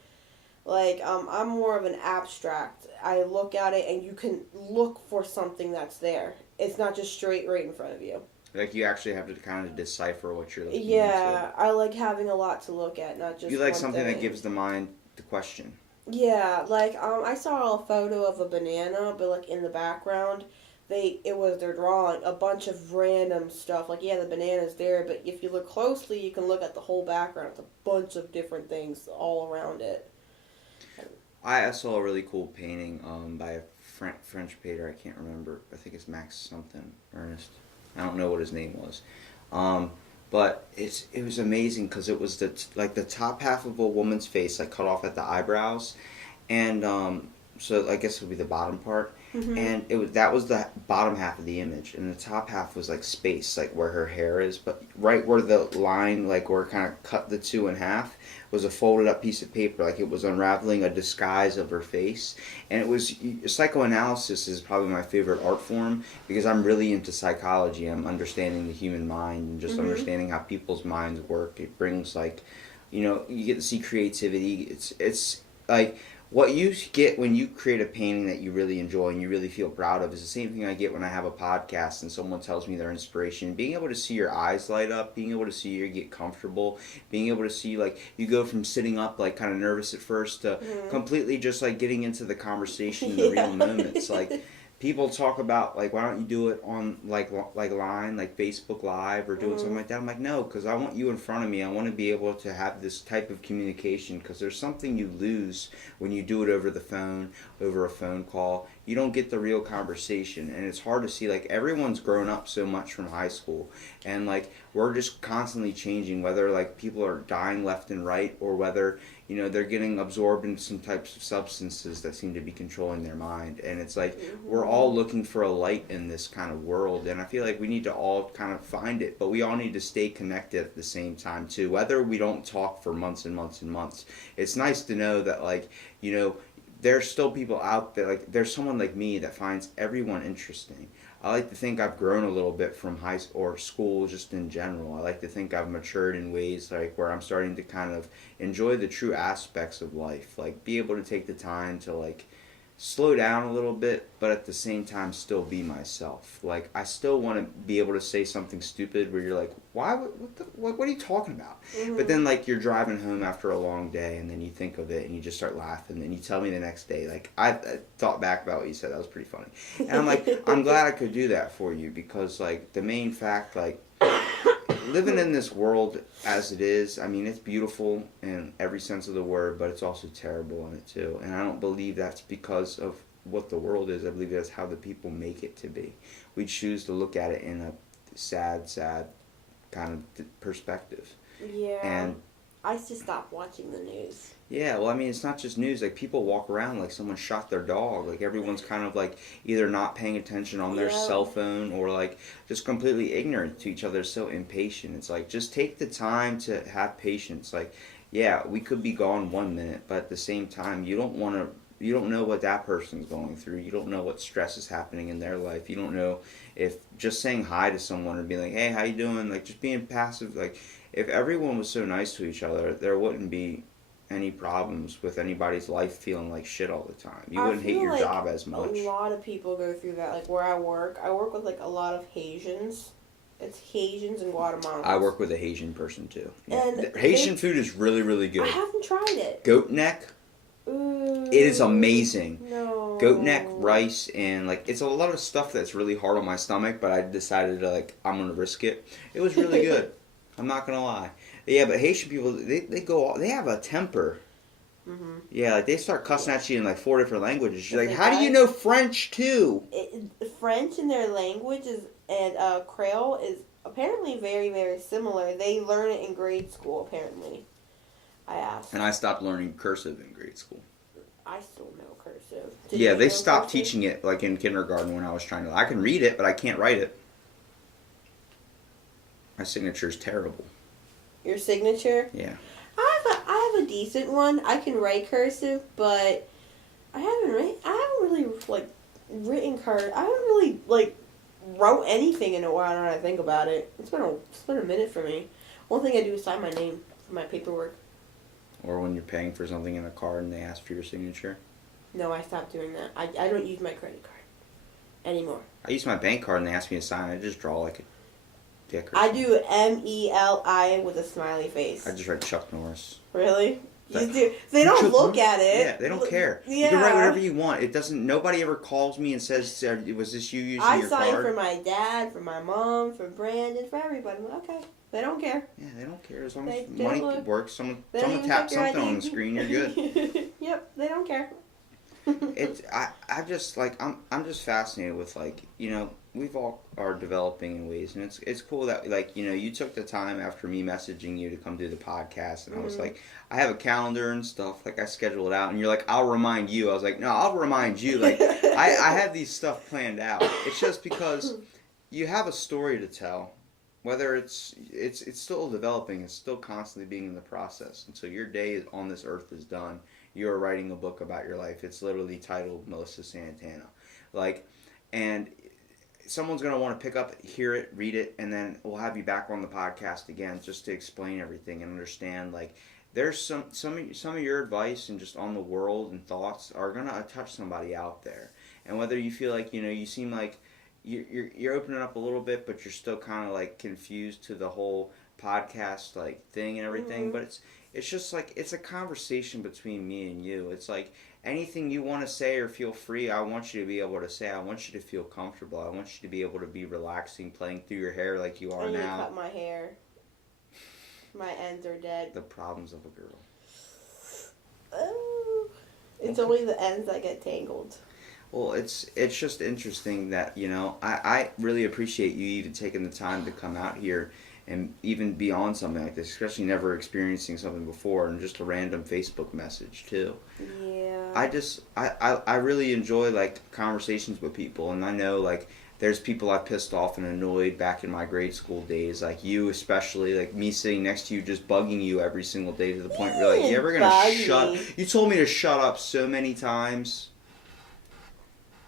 Like, I'm more of an abstract. I look at it, and you can look for something that's there. It's not just straight right in front of you. Like you actually have to kind of decipher what you're looking Yeah, I like having a lot to look at, not into. just You like one something thing. that gives the mind the question. Yeah, like I saw a photo of a banana, but like in the background, it was their drawing a bunch of random stuff. Like yeah, the banana's there, but if you look closely, you can look at the whole background. It's a bunch of different things all around it. I saw a really cool painting by a French painter. I can't remember. I think it's Max something. Ernest. I don't know what his name was. But it was amazing because it was like the top half of a woman's face, like cut off at the eyebrows, and so I guess it would be the bottom part, and that was the bottom half of the image, and the top half was like space, like where her hair is, but right where the line, like where it kind of cut the two in half, was a folded up piece of paper, like it was unraveling a disguise of her face, and it was psychoanalysis is probably my favorite art form because I'm really into psychology. I'm understanding the human mind and just understanding how people's minds work. It brings like, you get to see creativity. It's like what you get when you create a painting that you really enjoy and you really feel proud of is the same thing I get when I have a podcast and someone tells me their inspiration. Being able to see your eyes light up, being able to see you get comfortable, being able to see like you go from sitting up like kind of nervous at first to completely just like getting into the conversation in the real moments. Like people talk about like why don't you do it on like line like Facebook Live or doing something like that. I'm like no, because I want you in front of me. I want to be able to have this type of communication because there's something you lose when you do it over the phone, over a phone call. You don't get the real conversation, and it's hard to see. Like everyone's grown up so much from high school, and like we're just constantly changing. Whether like people are dying left and right, or whether they're getting absorbed in some types of substances that seem to be controlling their mind. And it's like we're all looking for a light in this kind of world, and I feel like we need to all kind of find it, but we all need to stay connected at the same time too, whether we don't talk for months and months and months. It's nice to know that like there's still people out there, like there's someone like me that finds everyone interesting. I like to think I've grown a little bit from high or school just in general. I like to think I've matured in ways like where I'm starting to kind of enjoy the true aspects of life. Like be able to take the time to like slow down a little bit, but at the same time still be myself. Like I still want to be able to say something stupid where you're like, why? What are you talking about? But then like you're driving home after a long day, and then you think of it, and you just start laughing, and you tell me the next day. Like I thought back about what you said. That was pretty funny, and I'm like, I'm glad I could do that for you because like the main fact, like living in this world as it is, I mean, it's beautiful in every sense of the word, but it's also terrible in it too. And I don't believe that's because of what the world is. I believe that's how the people make it to be. We choose to look at it in a sad kind of perspective. Yeah. And I just stopped watching the news. yeah, well, I mean, it's not just news. Like, people walk around like someone shot their dog. Like, everyone's kind of, like, either not paying attention on their cell phone or, like, just completely ignorant to each other, so impatient. It's like, just take the time to have patience. Like, yeah, we could be gone 1 minute, but at the same time, you don't know what that person's going through. You don't know what stress is happening in their life. You don't know if just saying hi to someone or being like, hey, how you doing? Like, just being passive. Like, if everyone was so nice to each other, there wouldn't be any problems with anybody's life feeling like shit all the time. You wouldn't hate your job as much. A lot of people go through that. Like where I work with like a lot of Haitians. It's Haitians and Guatemalans. I work with a Haitian person too. Yeah. And Haitian food is really, really good. I haven't tried it. Goat neck. Ooh, it is amazing. No. Goat neck, rice, and like it's a lot of stuff that's really hard on my stomach, but I decided to I'm gonna risk it. It was really good. I'm not gonna lie. Yeah, but Haitian people, they have a temper. Mm-hmm. Yeah, like they start cussing at you in like 4 different languages. You're like, how do you know French too? French in their language and Creole is apparently very, very similar. They learn it in grade school, apparently. I asked. And I stopped learning cursive in grade school. I still know cursive. Did you Yeah, make they your own stopped cursive? teaching it like in kindergarten when I was trying to. I can read it, but I can't write it. My signature is terrible. Your signature? Yeah. I have a decent one. I can write cursive, but I haven't really like written cursive. I haven't really like wrote anything in a while. Now that I think about it, it's been a minute for me. One thing I do is sign my name for my paperwork. Or when you're paying for something in a card and they ask for your signature. No, I stopped doing that. I don't use my credit card anymore. I use my bank card and they ask me to sign. I just draw like a dick or I something. do MELI with a smiley face. I just write Chuck Norris. Really? You That- do? They don't look at it. Yeah, they don't care. Yeah. You can write whatever you want. It doesn't. Nobody ever calls me and says, "Was this you using I your sign card?" for my dad, for my mom, for Brandon, for everybody. I'm like, okay. They don't care. Yeah, they don't care as long They as money look. works. Someone They don't even taps check your something on ID. the screen, you're good. Yep, they don't care. I just like I'm just fascinated with like we've all are developing in ways, and it's cool that like you took the time after me messaging you to come do the podcast, and I was like, I have a calendar and stuff, like I schedule it out, and you're like, I'll remind you. I was like, no, I'll remind you. Like I have these stuff planned out. It's just because you have a story to tell. Whether it's still developing, it's still constantly being in the process until your day on this earth is done. You're writing a book about your life. It's literally titled Melissa Santana. And someone's going to want to pick up, hear it, read it, and then we'll have you back on the podcast again just to explain everything and understand, like, there's some of your advice and just on the world and thoughts are going to touch somebody out there. And whether you feel like, you seem like you're opening up a little bit, but you're still kind of, like, confused to the whole podcast, like, thing and everything, but it's just like it's a conversation between me and you. It's like anything you want to say or feel free, I want you to be able to say. I want you to feel comfortable. I want you to be able to be relaxing, playing through your hair like you are I need now. to cut my hair. My ends are dead. The problems of a girl. Oh, it's only the ends that get tangled. Well, it's just interesting that, I really appreciate you even taking the time to come out here and even be on something like this, especially never experiencing something before, and just a random Facebook message too. Yeah. I really enjoy like conversations with people, and I know like there's people I pissed off and annoyed back in my grade school days, like you especially, like me sitting next to you just bugging you every single day to the point where you're like, you ever gonna shut? You told me to shut up so many times.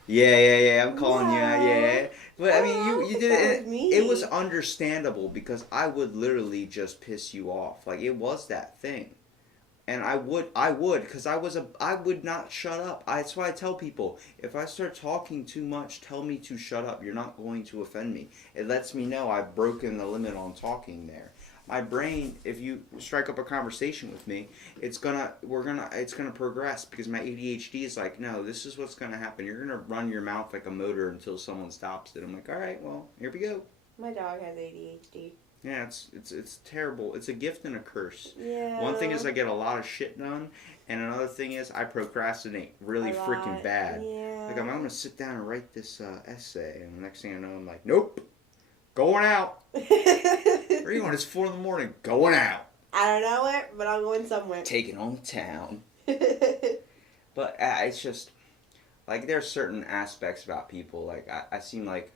Yeah, I'm calling you out, yeah. But I mean, you did it. It was understandable because I would literally just piss you off. Like it was that thing, and I would, because I would not shut up. That's why I tell people, if I start talking too much, tell me to shut up. You're not going to offend me. It lets me know I've broken the limit on talking there. My brain, if you strike up a conversation with me, it's gonna progress because my ADHD is like, no, this is what's gonna happen. You're gonna run your mouth like a motor until someone stops it. I'm like, all right, well, here we go. My dog has ADHD. Yeah, it's terrible. It's a gift and a curse. Yeah. One thing is I get a lot of shit done, and another thing is I procrastinate really freaking bad. Yeah. Like I'm gonna sit down and write this essay, and the next thing I know, I'm like, nope, going out. Where are you going? It's 4 a.m. Going out. I don't know where, but I'm going somewhere. Taking on town. But it's just like there's certain aspects about people. Like I seem like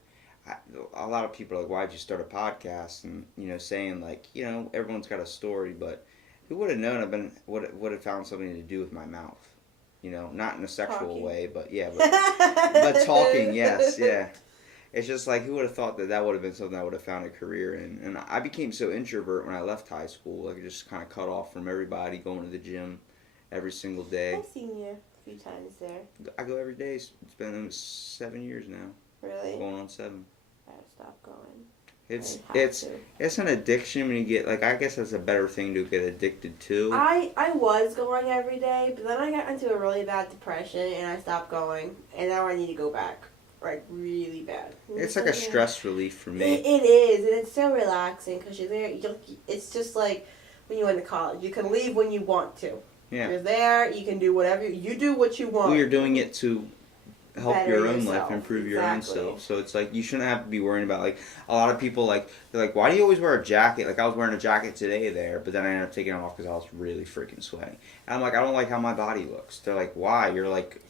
a lot of people are like, why'd you start a podcast? And saying like everyone's got a story, but who would have known would have found something to do with my mouth? Not in a sexual Talking. way, but yeah, but talking, yes, yeah. It's just like, who would have thought that would have been something I would have found a career in? And I became so introvert when I left high school. Like, I just kind of cut off from everybody, going to the gym every single day. I've seen you a few times there. I go every day. It's been almost 7 years now. Really? Going on 7. I gotta stop going. It's an addiction when you get, like, I guess that's a better thing to get addicted to. I was going every day, but then I got into a really bad depression and I stopped going. And now I need to go back. Like really bad. It's like a stress relief for me. It is, and it's so relaxing because you're there. It's just like when you went to college. You can leave when you want to. Yeah. You're there. You can do whatever you do. What you want. We are doing it to help Better your own yourself. life, improve your own Exactly. self. So it's like you shouldn't have to be worrying about like a lot of people like they're like, why do you always wear a jacket? Like I was wearing a jacket today there, but then I ended up taking it off because I was really freaking sweating. And I'm like, I don't like how my body looks. They're like, why? You're like,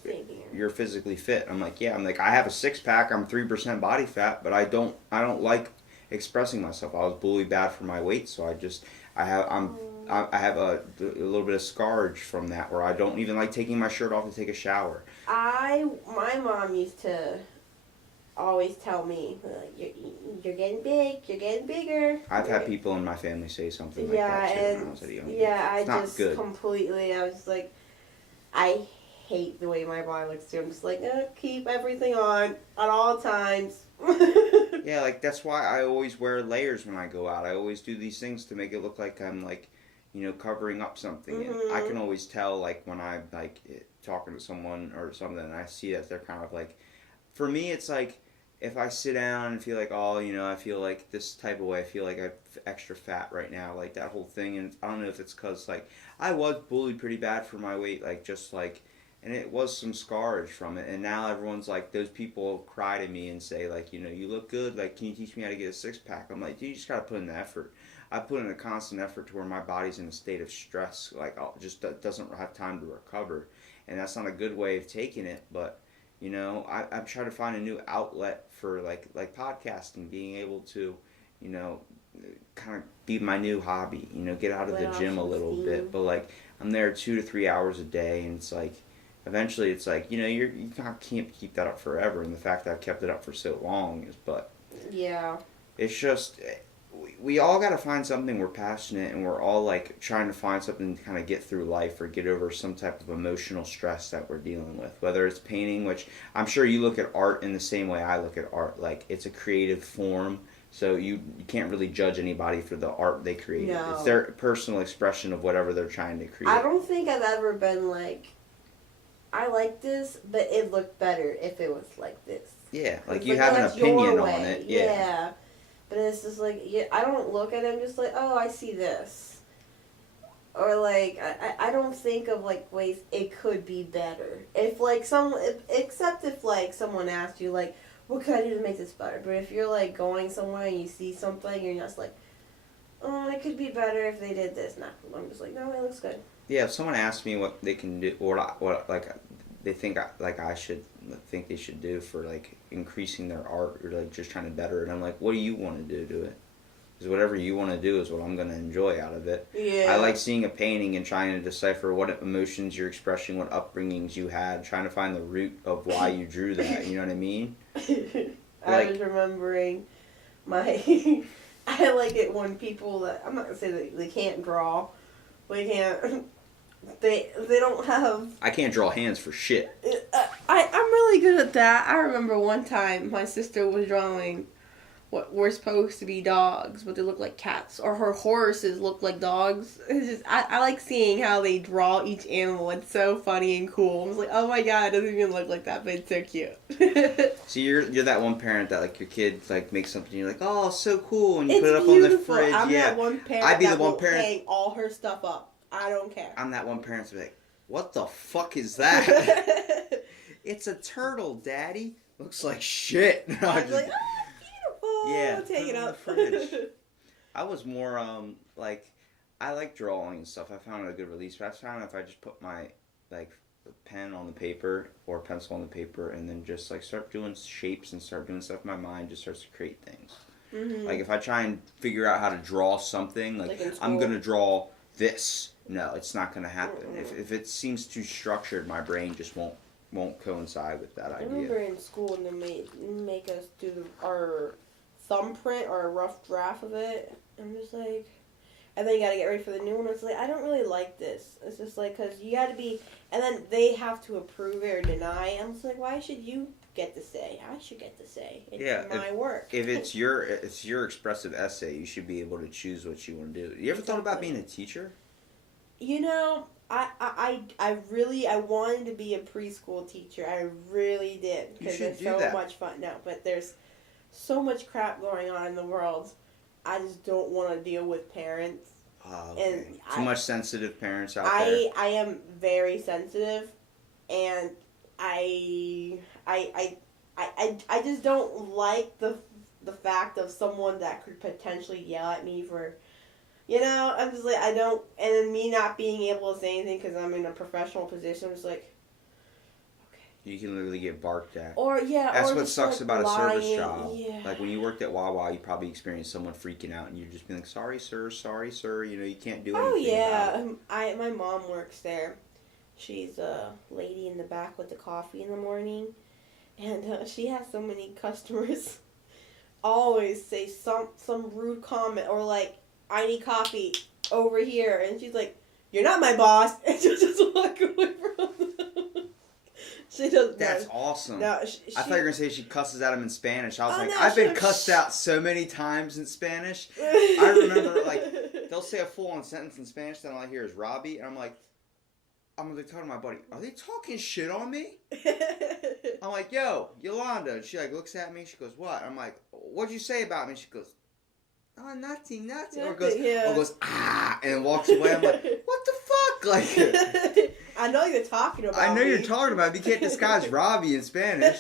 you're physically fit. I'm like, yeah. I'm like, I have a 6-pack. I'm 3% body fat, but I don't like expressing myself. I was bullied bad for my weight, so I have a little bit of scarage from that where I don't even like taking my shirt off to take a shower. My mom used to always tell me, you're getting big, you're getting bigger. I've had people in my family say something like that too when I was at a young age. It's not good. Completely, I was just like, I hate the way my body looks too. I'm just like, keep everything on at all times. Yeah, like that's why I always wear layers when I go out. I always do these things to make it look like I'm like, covering up something. And I can always tell like when I'm like talking to someone or something and I see that they're kind of like, for me it's like if I sit down and feel like, I feel like this type of way, I feel like I'm extra fat right now, like that whole thing. And I don't know if it's because like I was bullied pretty bad for my weight, like just like, and it was some scarage from it. And now everyone's like, those people cry to me and say like, you look good, like can you teach me how to get a 6-pack? I'm like, dude, you just gotta put in the effort. I put in a constant effort to where my body's in a state of stress, like just doesn't have time to recover, and that's not a good way of taking it. But I'm trying to find a new outlet for like podcasting, being able to, kind of be my new hobby. Get out of the gym a little bit, but like I'm there 2 to 3 hours a day, and it's like eventually it's like you can't keep that up forever. And the fact that I've kept it up for so long is, but yeah, it's just. We all got to find something we're passionate and we're all like trying to find something to kind of get through life or get over some type of emotional stress that we're dealing with, whether it's painting, which I'm sure you look at art in the same way I look at art, like it's a creative form, so you can't really judge anybody for the art they create. No. It's their personal expression of whatever they're trying to create. I don't think I've ever been like, I like this, but it looked better if it was like this. Yeah, like you have an opinion on it. Yeah. But it's just like, I don't look at it, I'm just like, oh, I see this. Or like, I don't think of like ways it could be better. If like except if like someone asked you like, what could I do to make this better? But if you're like going somewhere and you see something, you're just like, oh, it could be better if they did this. Nah, I'm just like, no, it looks good. Yeah, if someone asks me what they can do, or what like they think I should think they should do for like increasing their art or like just trying to better it, I'm like, what do you want to do it? Because whatever you want to do is what I'm going to enjoy out of it. Yeah. I like seeing a painting and trying to decipher what emotions you're expressing, what upbringings you had, trying to find the root of why you drew that. You know what I mean? I was remembering my I like it when people that, I'm not gonna say that they can't draw, they can't. They don't have. I can't draw hands for shit. I'm really good at that. I remember one time my sister was drawing what were supposed to be dogs, but they look like cats, or her horses look like dogs. It's just I like seeing how they draw each animal. It's so funny and cool. I was like, oh my god, it doesn't even look like that, but it's so cute. So you're that one parent that like your kid like makes something, you're like, oh, so cool, and you It's put it up beautiful. on the fridge. I'm yeah, that one parent I'd be that the one will parent. hang all her stuff up. I don't care. I'm that one parent to be like, what the fuck is that? It's a turtle, Daddy. Looks like shit. No, I was like, beautiful. yeah, Take it out. I was more like I like drawing and stuff. I found it a good release. But I found if I just put my like pen on the paper or pencil on the paper and then just like start doing shapes and start doing stuff, my mind just starts to create things. Mm-hmm. Like if I try and figure out how to draw something, like I'm gonna draw this. No, it's not gonna happen. Mm-hmm. If it seems too structured, my brain just won't coincide with that idea. I remember in school when they make us do our thumbprint or a rough draft of it. I'm just like, and then you gotta get ready for the new one. It's like, I don't really like this. It's just like, cause you gotta be, and then they have to approve it or deny it. I'm just like, why should you get to say? I should get to say. It's my work. If it's your expressive essay, you should be able to choose what you want to do. You ever thought about being a teacher? You know, I wanted to be a preschool teacher. I really did. Because it's so much fun. No, but there's so much crap going on in the world. I just don't want to deal with parents. Oh, okay. And too much sensitive parents out there. I am very sensitive, and I just don't like the fact of someone that could potentially yell at me for, I'm just like, I don't, and then me not being able to say anything because I'm in a professional position. I'm just like, You can literally get barked at. or yeah, That's or what just, sucks like, about lying. a service job. Yeah. Like when you worked at Wawa, you probably experienced someone freaking out, and you're just being like, "Sorry, sir. Sorry, sir." You can't do anything. Oh yeah, about it. my mom works there. She's a lady in the back with the coffee in the morning, and she has so many customers always say some rude comment or like, "I need coffee over here," and she's like, "You're not my boss," and she'll just walk away from them. She does. That's awesome. No, I thought you were gonna say she cusses at him in Spanish. I was like, no, I've been cussed out so many times in Spanish. I remember like they'll say a full-on sentence in Spanish, then all I hear is Robbie, and I'm like talking to my buddy, are they talking shit on me? I'm like, yo, Yolanda. And she like looks at me, she goes, what? I'm like, what'd you say about me? She goes, oh, nothing. Or goes, ah, and walks away. I'm like, what the fuck? Like, I know you're talking about I know me. you're talking about me. You can't disguise Robbie in Spanish.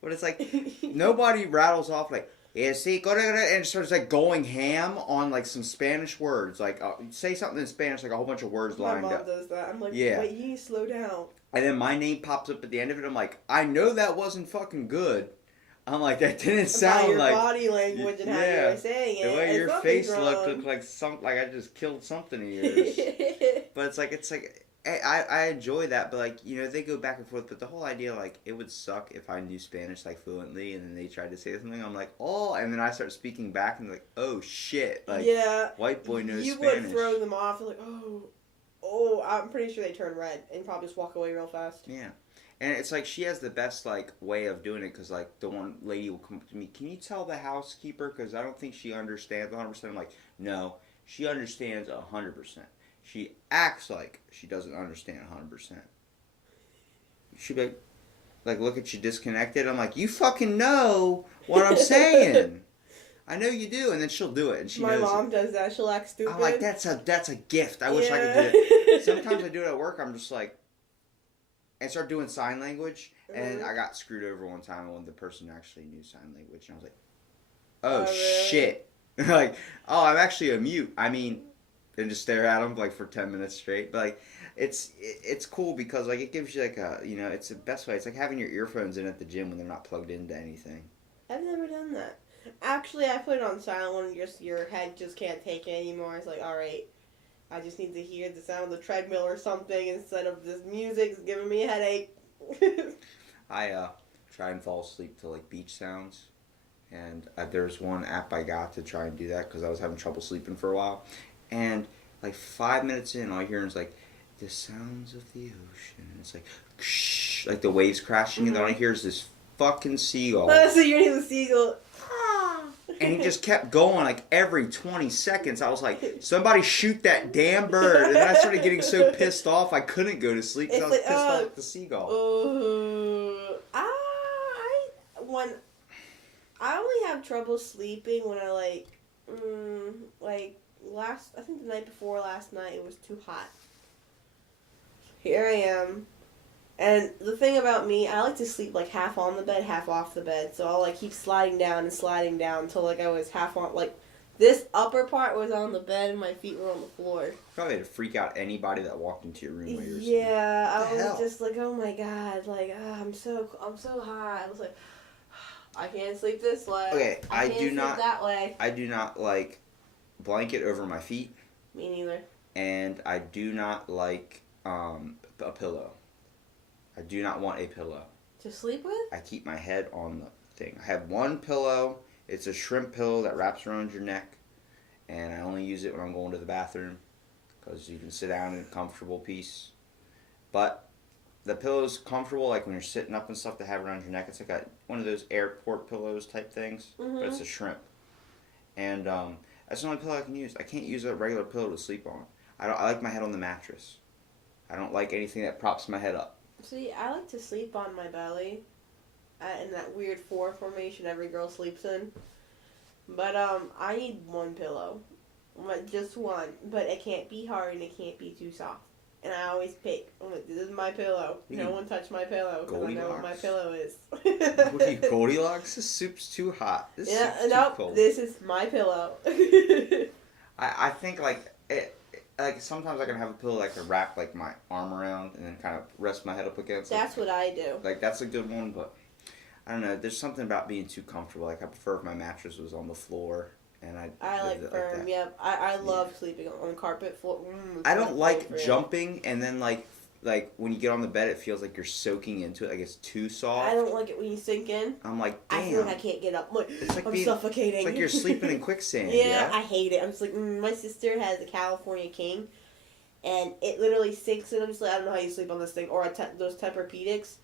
But it's like, nobody rattles off like, and starts like going ham on like some Spanish words. Like, say something in Spanish, like a whole bunch of words lined up. My mom does that. I'm like, yeah. Wait, you need to slow down. And then my name pops up at the end of it. I'm like, I know that wasn't fucking good. I'm like, that didn't sound your like body language and how you were saying it. The way your face wrong. looked like I just killed something of yours. But it's like I enjoy that, but like they go back and forth. But the whole idea, like, it would suck if I knew Spanish like fluently, and then they tried to say something. I'm like, oh, and then I start speaking back, and they're like, oh shit, like, yeah, white boy knows Spanish. You would throw them off. They're like, oh, I'm pretty sure they turn red and probably just walk away real fast. Yeah. And it's like she has the best like way of doing it, because like the one lady will come up to me, can you tell the housekeeper, because I don't think she understands 100%. I'm like, no, she understands 100%. She acts like she doesn't understand 100%. She'd be like, look at you disconnected. I'm like, you fucking know what I'm saying. I know you do, and then she'll do it, and she knows. My mom does that. She'll act stupid. I'm like, that's a gift. I wish I could do it. Sometimes I do it at work. I'm just like. And start doing sign language, and I got screwed over one time when the person actually knew sign language, and I was like, oh really? Shit. Like, oh, I'm actually a mute. I mean, and just stare at them like for 10 minutes straight. But like, it's cool because like it gives you like a, it's the best way. It's like having your earphones in at the gym when they're not plugged into anything. I've never done that. Actually, I put it on silent when your head just can't take it anymore. It's like, all right. I just need to hear the sound of the treadmill or something instead of this music. It's giving me a headache. I try and fall asleep to like beach sounds, and there's one app I got to try and do that because I was having trouble sleeping for a while, and like 5 minutes in, all I hear is like the sounds of the ocean. And it's like, ksh, like the waves crashing, and then all I hear is this fucking seagull. So you're hearing the seagull. And he just kept going like every 20 seconds. I was like, somebody shoot that damn bird. And then I started getting so pissed off I couldn't go to sleep because I was pissed off at the seagull. I only have trouble sleeping when I I think the night before last night it was too hot. Here I am. And the thing about me, I like to sleep like half on the bed, half off the bed. So I'll like keep sliding down until like I was half on, like this upper part was on the bed and my feet were on the floor. Probably had to freak out anybody that walked into your room while you were sleeping. Yeah, I was just like, oh my god, like I'm so hot. I was like, I can't sleep this way. Okay, I can't sleep that way. I do not like blanket over my feet. Me neither. And I do not like a pillow. I do not want a pillow. To sleep with? I keep my head on the thing. I have one pillow. It's a shrimp pillow that wraps around your neck. And I only use it when I'm going to the bathroom. Because you can sit down in a comfortable piece. But the pillow's comfortable, like when you're sitting up and stuff to have around your neck. It's like one of those airport pillows type things. Mm-hmm. But it's a shrimp. And that's the only pillow I can use. I can't use a regular pillow to sleep on. I like my head on the mattress. I don't like anything that props my head up. See, I like to sleep on my belly, in that weird 4 formation every girl sleeps in. But I need one pillow, just one. But it can't be hard and it can't be too soft. And I always pick. I'm like, this is my pillow. No one touch my pillow because I know what my Goldilocks? pillow is. What are you, Goldilocks? This soup's too hot. This soup's too cold. This is my pillow. I think like like sometimes I can have a pillow like I wrap like my arm around and then kind of rest my head up against. That's what I do. Like that's a good one, but I don't know. There's something about being too comfortable. Like I prefer if my mattress was on the floor. And I like firm, like yep. I love sleeping on carpet floor. I don't like jumping and then like when you get on the bed it feels like you're soaking into it, like it's too soft. I don't like it when you sink in. I'm like, damn. I feel like I can't get up. I'm suffocating. It's like you're sleeping in quicksand. Yeah, I hate it. I'm just like, my sister has a California King, and it literally sinks in. I'm just like, I don't know how you sleep on this thing. Or those Tempur-Pedics.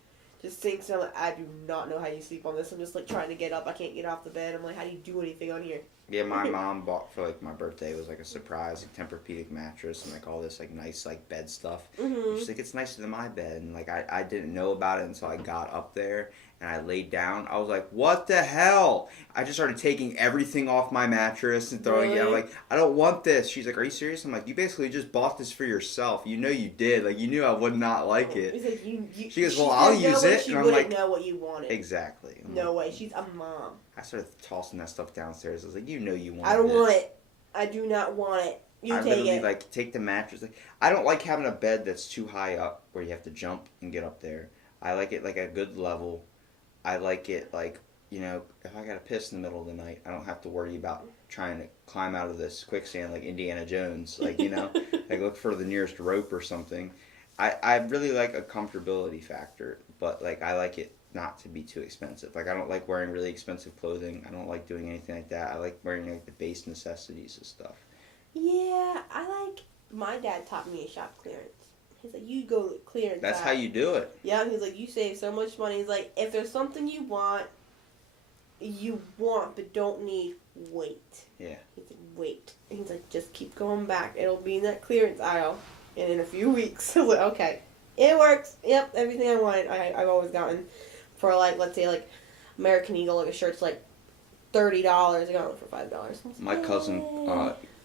Just sinks in. I'm like, I do not know how you sleep on this. I'm just like trying to get up. I can't get off the bed. I'm like, how do you do anything on here? Yeah, my mom bought for like my birthday. It was like a surprise, like Tempur-Pedic mattress and like all this like nice like bed stuff. Mm-hmm. She's like, it's nicer than my bed, and like I didn't know about it until I got up there and I laid down. I was like, what the hell? I just started taking everything off my mattress and throwing it. I'm like, I don't want this. She's like, are you serious? I'm like, you basically just bought this for yourself. You know you did. Like you knew I would not like it. Like, she goes, well, I'll use it. She and I'm wouldn't like, know what you wanted. Exactly. No way. She's a mom. I started tossing that stuff downstairs. I was like, you know you want it. I don't want it. I do not want it. You take it. Like take the mattress. Like, I don't like having a bed that's too high up where you have to jump and get up there. I like it like a good level. I like it like, you know, if I got to piss in the middle of the night, I don't have to worry about trying to climb out of this quicksand like Indiana Jones. Like, you know, like look for the nearest rope or something. I really like a comfortability factor, but like I like it not to be too expensive. Like I don't like wearing really expensive clothing. I don't like doing anything like that. I like wearing like the base necessities and stuff. Yeah, my dad taught me to shop clearance. He's like, you go clearance. That's how you do it. Yeah, he's like, you save so much money. He's like, if there's something you want but don't need, wait. Yeah. He's like, wait. And he's like, just keep going back. It'll be in that clearance aisle. And in a few weeks, I was like, okay. It works. Yep, everything I wanted, I've always gotten. For like, let's say like American Eagle, like a shirt's like $30. I got one for $5. My cousin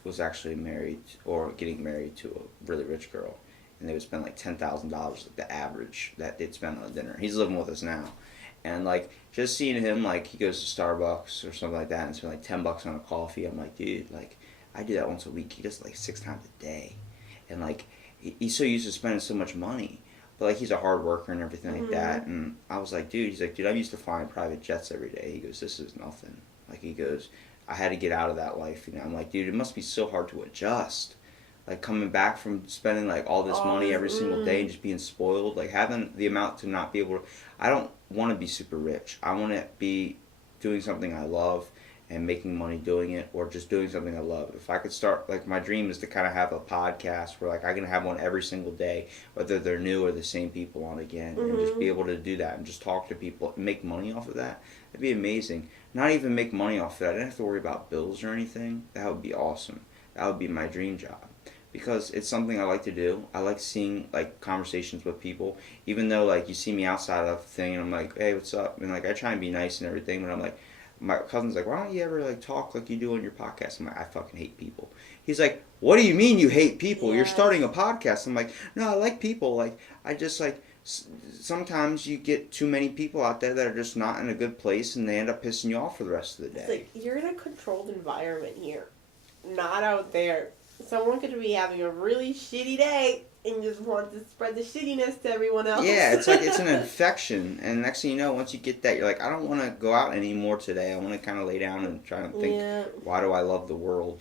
was actually married or getting married to a really rich girl, and they would spend like $10,000, like the average that they'd spend on dinner. He's living with us now, and like just seeing him, like he goes to Starbucks or something like that and spend like $10 on a coffee. I'm like, dude, like I do that once a week. He does it like 6 times a day, and like he's so used to spending so much money. But like he's a hard worker and everything like that, and I was like, dude, I'm used to flying private jets every day. He goes, this is nothing. Like he goes, I had to get out of that life. You know, I'm like, dude, it must be so hard to adjust. Like coming back from spending like all this money every single day and just being spoiled, like having the amount to not be able to. I don't want to be super rich. I want to be doing something I love and making money doing it, or just doing something I love. If I could start, like my dream is to kind of have a podcast where like I can have one every single day, whether they're new or the same people on again, and just be able to do that and just talk to people and make money off of that. That'd be amazing. Not even make money off of that. I didn't have to worry about bills or anything. That would be awesome. That would be my dream job. Because it's something I like to do. I like seeing like conversations with people, even though like you see me outside of the thing and I'm like, hey, what's up? And like I try and be nice and everything, but I'm like, my cousin's like, why don't you ever like talk like you do on your podcast? I'm like, I fucking hate people. He's like, what do you mean you hate people? Yes. You're starting a podcast. I'm like, no, I like people. Like I just like sometimes you get too many people out there that are just not in a good place and they end up pissing you off for the rest of the day. It's like you're in a controlled environment here, not out there. Someone could be having a really shitty day and just want to spread the shittiness to everyone else. Yeah, it's like it's an infection. And next thing you know, once you get that, you're like, I don't want to go out anymore today. I want to kind of lay down and try to think, why do I love the world?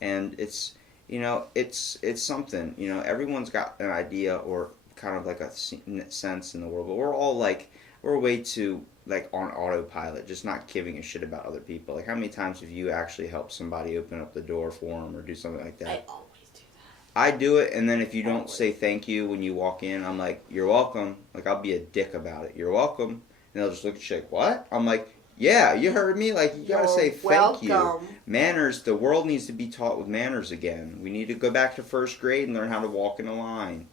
And it's, you know, it's something. You know, everyone's got an idea or kind of like a sense in the world. But we're all like, we're way too like on autopilot, just not giving a shit about other people. Like how many times have you actually helped somebody open up the door for them or do something like that? I always do that. I do it, and then if you don't say thank you when you walk in, I'm like, you're welcome. Like I'll be a dick about it. You're welcome. And they'll just look at you like, what? I'm like, yeah, you heard me. Like you gotta say thank you. Manners. The world needs to be taught with manners again. We need to go back to first grade and learn how to walk in a line.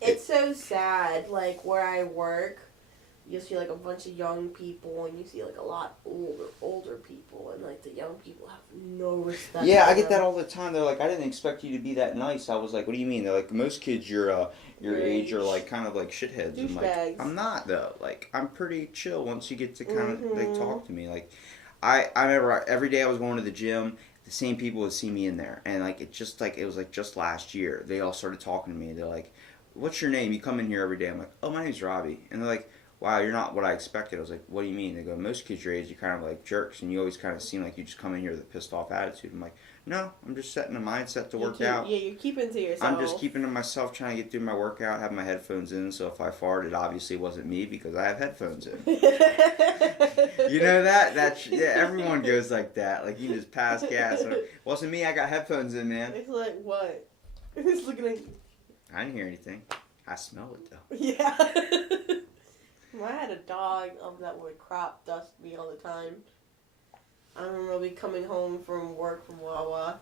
It's so sad, like where I work. you'll see like a bunch of young people, and you see like a lot older people, and like the young people have no respect. Yeah, for I get them. that all the time. They're like, I didn't expect you to be that nice. I was like, what do you mean? They're like, most kids your age are like kind of like shitheads. I'm like, Douchebags. I'm not though. Like, I'm pretty chill once you get to kind of like Mhm. talk to me. Like, I remember every day I was going to the gym, the same people would see me in there, and like it was like just last year they all started talking to me. They're like, "What's your name? You come in here every day." I'm like, "Oh, my name's Robbie," and they're like, "Wow, you're not what I expected." I was like, "What do you mean?" They go, "Most kids your age, you kind of like jerks, and you always kind of seem like you just come in here with a pissed off attitude." I'm like, "No, I'm just setting a mindset to work out. Yeah, you're keeping to yourself. I'm just keeping to myself, trying to get through my workout, have my headphones in, so if I fart, it obviously wasn't me because I have headphones in." You know that yeah, everyone goes like that. Like, you just pass gas. Wasn't me, I got headphones in, man. It's like, what? It's looking like... I didn't hear anything. I smell it, though. Yeah. I had a dog that would crop dust me all the time. I remember me coming home from work from Wawa.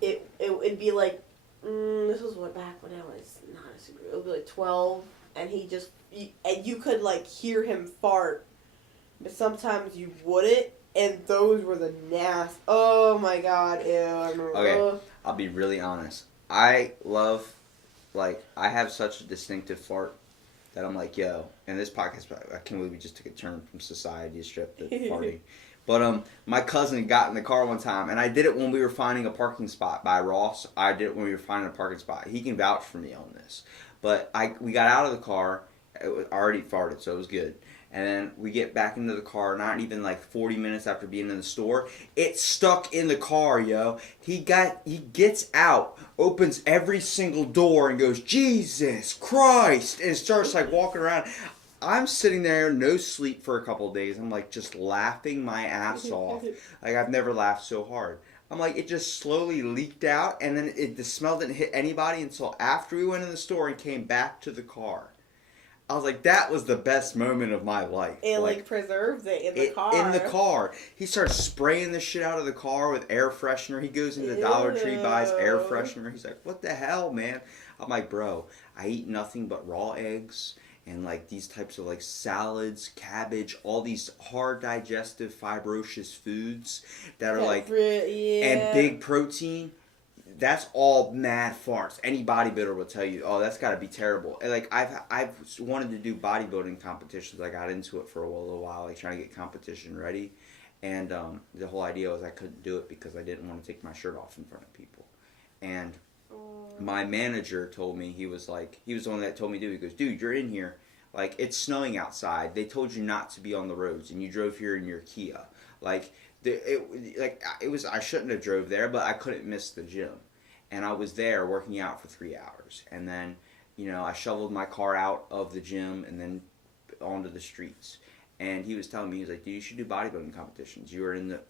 It'd be like, this was back when I was not a super, it would be like 12, and and you could like hear him fart, but sometimes you wouldn't, and those were the oh my god, ew, I remember. Okay, I'll be really honest. I love, like, I have such a distinctive fart that I'm like, yo, and this podcast, I can't believe we just took a turn from society strip to farting. But my cousin got in the car one time, and I did it when we were finding a parking spot by Ross. I did it when we were finding a parking spot. He can vouch for me on this. But we got out of the car. It was already farted, so it was good. And then we get back into the car, not even like 40 minutes after being in the store. It's stuck in the car, yo. He gets out, opens every single door, and goes, "Jesus Christ," and starts like walking around. I'm sitting there, no sleep for a couple of days. I'm like just laughing my ass off. Like, I've never laughed so hard. I'm like, it just slowly leaked out, and then the smell didn't hit anybody until after we went in the store and came back to the car. I was like, that was the best moment of my life. It like preserves it in the car. In the car. He starts spraying the shit out of the car with air freshener. He goes into Dollar Tree, buys air freshener. He's like, what the hell, man? I'm like, bro, I eat nothing but raw eggs and like these types of like salads, cabbage, all these hard digestive fibrocious foods that are like, and big protein. That's all mad farts. Any bodybuilder will tell you, oh, that's got to be terrible. And like, I've wanted to do bodybuilding competitions. I got into it for a little while, like trying to get competition ready. And the whole idea was I couldn't do it because I didn't want to take my shirt off in front of people. And my manager told me, he was the one that told me to do it. He goes, dude, you're in here. Like, it's snowing outside. They told you not to be on the roads, and you drove here in your Kia. Like, I shouldn't have drove there, but I couldn't miss the gym. And I was there working out for 3 hours. And then, I shoveled my car out of the gym and then onto the streets. And he was telling me, he was like, dude, you should do bodybuilding competitions. You are in the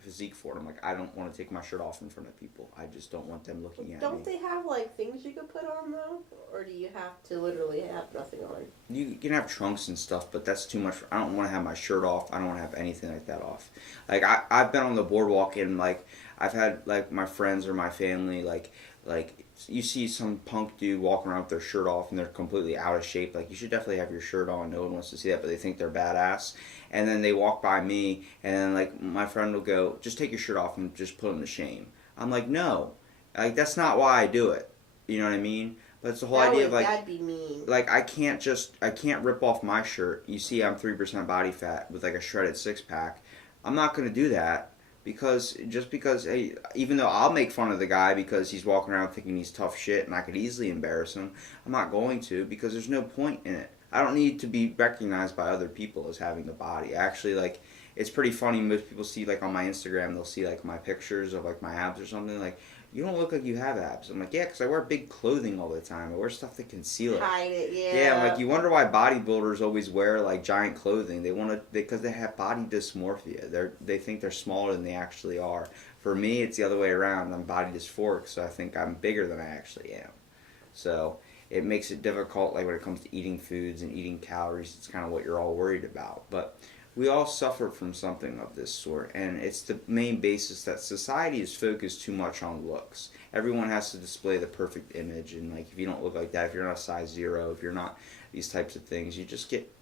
physique for it. I'm like, I don't want to take my shirt off in front of people. I just don't want them looking at me. Don't they have, like, things you could put on, though? Or do you have to literally have nothing on? You can have trunks and stuff, but that's too much. I don't want to have my shirt off. I don't want to have anything like that off. Like, I've been on the boardwalk and, like, I've had, like, my friends or my family, like, you see some punk dude walking around with their shirt off and they're completely out of shape. Like, you should definitely have your shirt on. No one wants to see that, but they think they're badass. And then they walk by me, and then, like, my friend will go, just take your shirt off and just put them to shame. I'm like, no. Like, that's not why I do it. You know what I mean? But it's the whole idea of, like, that'd be mean. Like, I can't rip off my shirt. You see I'm 3% body fat with, like, a shredded six-pack. I'm not going to do that. Because hey, even though I'll make fun of the guy because he's walking around thinking he's tough shit and I could easily embarrass him, I'm not going to, because there's no point in it. I don't need to be recognized by other people as having the body. Actually, like, it's pretty funny. Most people see, like, on my Instagram, they'll see, like, my pictures of, like, my abs or something. Like, you don't look like you have abs. I'm like, yeah, because I wear big clothing all the time. I wear stuff that conceal it. Hide it, yeah. Yeah, I'm like, you wonder why bodybuilders always wear, like, giant clothing. Because they have body dysmorphia. They think they're smaller than they actually are. For me, it's the other way around. I'm body dysphoric, so I think I'm bigger than I actually am. So it makes it difficult, like, when it comes to eating foods and eating calories. It's kind of what you're all worried about. But we all suffer from something of this sort, and it's the main basis that society is focused too much on looks. Everyone has to display the perfect image, and like if you don't look like that, if you're not a size 0, if you're not these types of things, you just get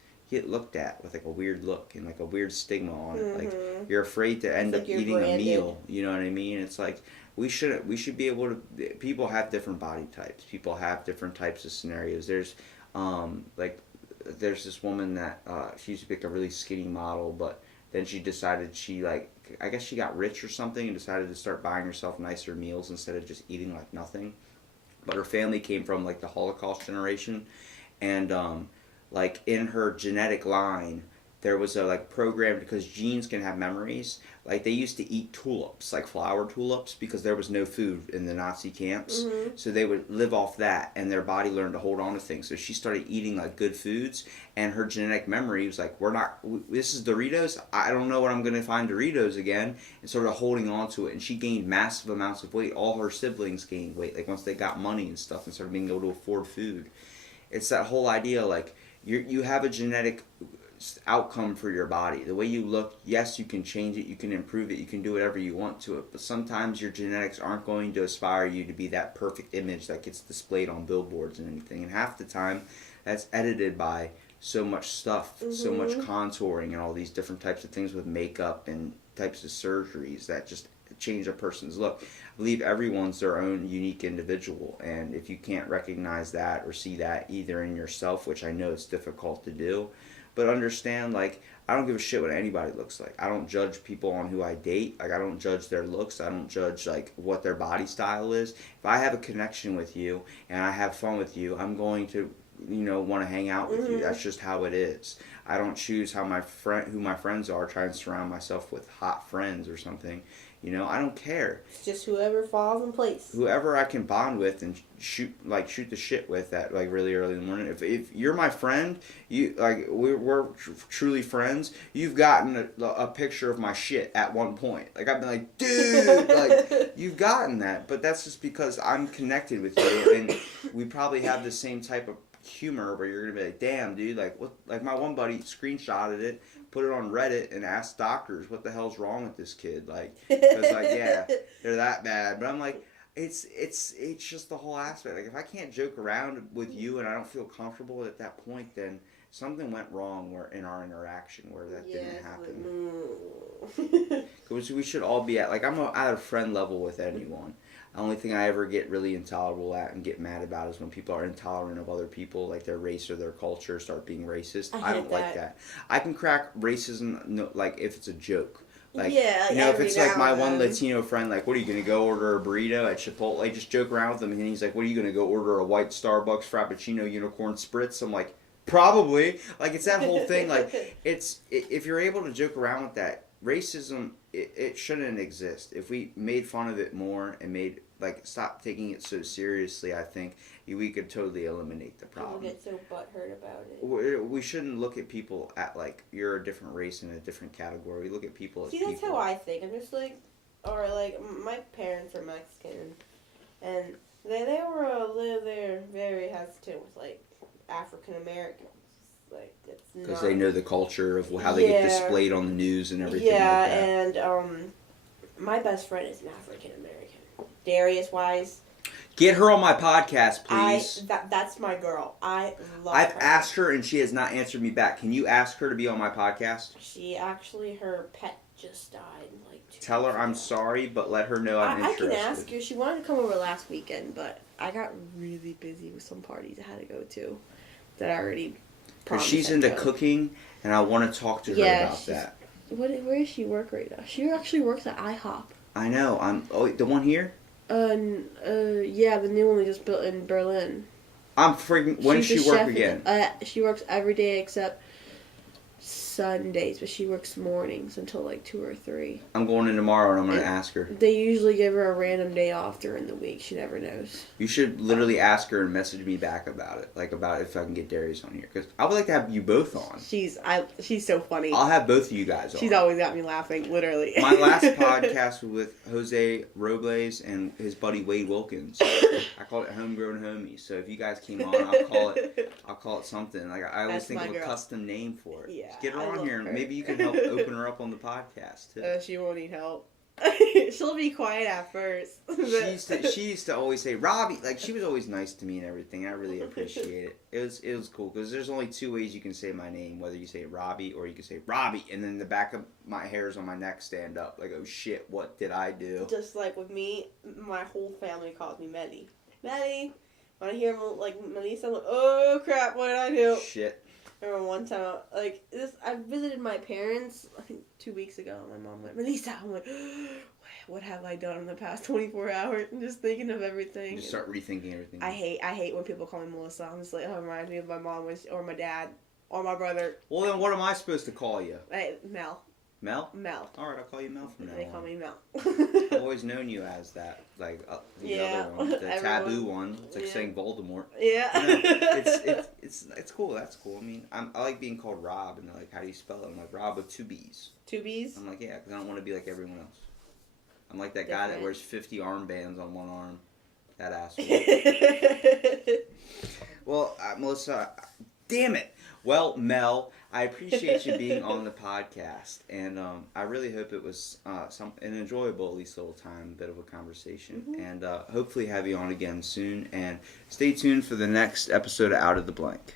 looked at with like a weird look and like a weird stigma on it. Like you're afraid to end up eating a meal. You know what I mean? It's like we should be able to. People have different body types. People have different types of scenarios. There's there's this woman that she used to be like a really skinny model, but then she decided I guess she got rich or something and decided to start buying herself nicer meals instead of just eating like nothing. But her family came from like the Holocaust generation, and like in her genetic line there was a like program, because genes can have memories. Like they used to eat tulips, like flower tulips, because there was no food in the Nazi camps. So they would live off that, and their body learned to hold on to things. So she started eating like good foods, and her genetic memory was like, this is Doritos, I don't know when I'm going to find Doritos again, and started holding on to it. And she gained massive amounts of weight. All her siblings gained weight, like once they got money and stuff and started being able to afford food. It's that whole idea, like you have a genetic outcome for your body. The way you look, yes, you can change it, you can improve it, you can do whatever you want to it, but sometimes your genetics aren't going to aspire you to be that perfect image that gets displayed on billboards and anything. And half the time that's edited by so much stuff, so much contouring and all these different types of things with makeup and types of surgeries that just change a person's look. I believe everyone's their own unique individual, and if you can't recognize that or see that either in yourself, which I know it's difficult to do, but understand, like, I don't give a shit what anybody looks like. I don't judge people on who I date. Like, I don't judge their looks. I don't judge, like, what their body style is. If I have a connection with you and I have fun with you, I'm going to, want to hang out with you. That's just how it is. I don't choose who my friends are, try and surround myself with hot friends or something. I don't care. It's just whoever falls in place. Whoever I can bond with and shoot the shit with at like really early in the morning. If you're my friend, we're truly friends. You've gotten a picture of my shit at one point. Like I've been like, dude, like you've gotten that. But that's just because I'm connected with you, and we probably have the same type of humor where you're gonna be like, damn, dude, like what? Like my one buddy screenshotted it, put it on Reddit, and asked doctors what the hell's wrong with this kid. Like, because like yeah, they're that bad. But I'm like, it's just the whole aspect. Like if I can't joke around with you and I don't feel comfortable at that point, then something went wrong in our interaction where that didn't happen. Because we should all be at, like, I'm at a friend level with anyone. The only thing I ever get really intolerable at and get mad about is when people are intolerant of other people, like their race or their culture, start being racist. I don't like that. I can crack racism, like, if it's a joke. Like, if it's like my one Latino friend, like, what are you going to go order a burrito at Chipotle? Like, just joke around with him, and he's like, what are you going to go order a white Starbucks Frappuccino Unicorn Spritz? I'm like, probably. Like, it's that whole thing. Like, if you're able to joke around with that, racism, it shouldn't exist. If we made fun of it more and stop taking it so seriously, I think we could totally eliminate the problem. People get so butthurt about it. We shouldn't look at people at, like, you're a different race in a different category. We look at people as people. See, that's how I think. I'm just like, my parents are Mexican, and they were very hesitant with, like, African Americans. Like, it's not... Because they know the culture of how they get displayed on the news and everything like that. Yeah, and my best friend is an African American. Darius Wise. Get her on my podcast, please. That's my girl. I love I've her. asked her and she has not answered me back. Can you ask her to be on my podcast? Her pet just died like 2 Tell her weeks I'm ago. sorry, but let her know I'm interested. I can ask her. She wanted to come over last weekend, but I got really busy with some parties I had to go to that I already promised. She's into cooking, and I want to talk to her about that. Where does she work right now? She actually works at IHOP. I know. The one here? Yeah, the new one they just built in Berlin. I'm freaking... When does she work again? She works every day except Sundays, but she works mornings until like 2 or 3. I'm going in tomorrow and I'm going to ask her. They usually give her a random day off during the week. She never knows. You should literally ask her and message me back about it. Like, about if I can get Darius on here. Because I would like to have you both on. She's so funny. I'll have both of you guys on. She's always got me laughing, literally. My last podcast was with Jose Robles and his buddy Wade Wilkins. I called it Homegrown Homies. So if you guys came on, I'll call it something. Like, I always think of a custom name for it. Yeah. Just get her I on love here, and her. maybe you can help open her up on the podcast too. She won't need help. She'll be quiet at first. She used to always say Robbie. Like, she was always nice to me and everything. I really appreciate it. It was cool because there's only two ways you can say my name. Whether you say Robbie or you can say Robbie, and then the back of my hairs on my neck stand up. Like, oh shit, what did I do? Just like with me, my whole family calls me Melly. Melly. When I hear like Melissa, I'm like, oh crap, what did I do? Shit. I remember one time, I visited my parents, I think 2 weeks ago, and my mom went, Melissa, I'm like, what have I done in the past 24 hours? I'm just thinking of everything. You just start rethinking everything. I hate when people call me Melissa. I'm just like, oh, it reminds me of my mom or my dad or my brother. Well, then what am I supposed to call you? Mel. Mel? Mel. All right, I'll call you Mel from now on. They call me Mel. I've always known you as that, like the other one, the taboo one. It's like saying Voldemort. Yeah. It's cool. That's cool. I mean, I like being called Rob, and they're like, how do you spell it? I'm like, Rob with 2 B's. 2 B's? I'm like, yeah, because I don't want to be like everyone else. I'm like that guy that wears 50 armbands on one arm. That asshole. Well, Melissa, damn it. Well, Mel, I appreciate you being on the podcast, and I really hope it was an enjoyable, at least little time, bit of a conversation, and hopefully have you on again soon, and stay tuned for the next episode of Out of the Blank.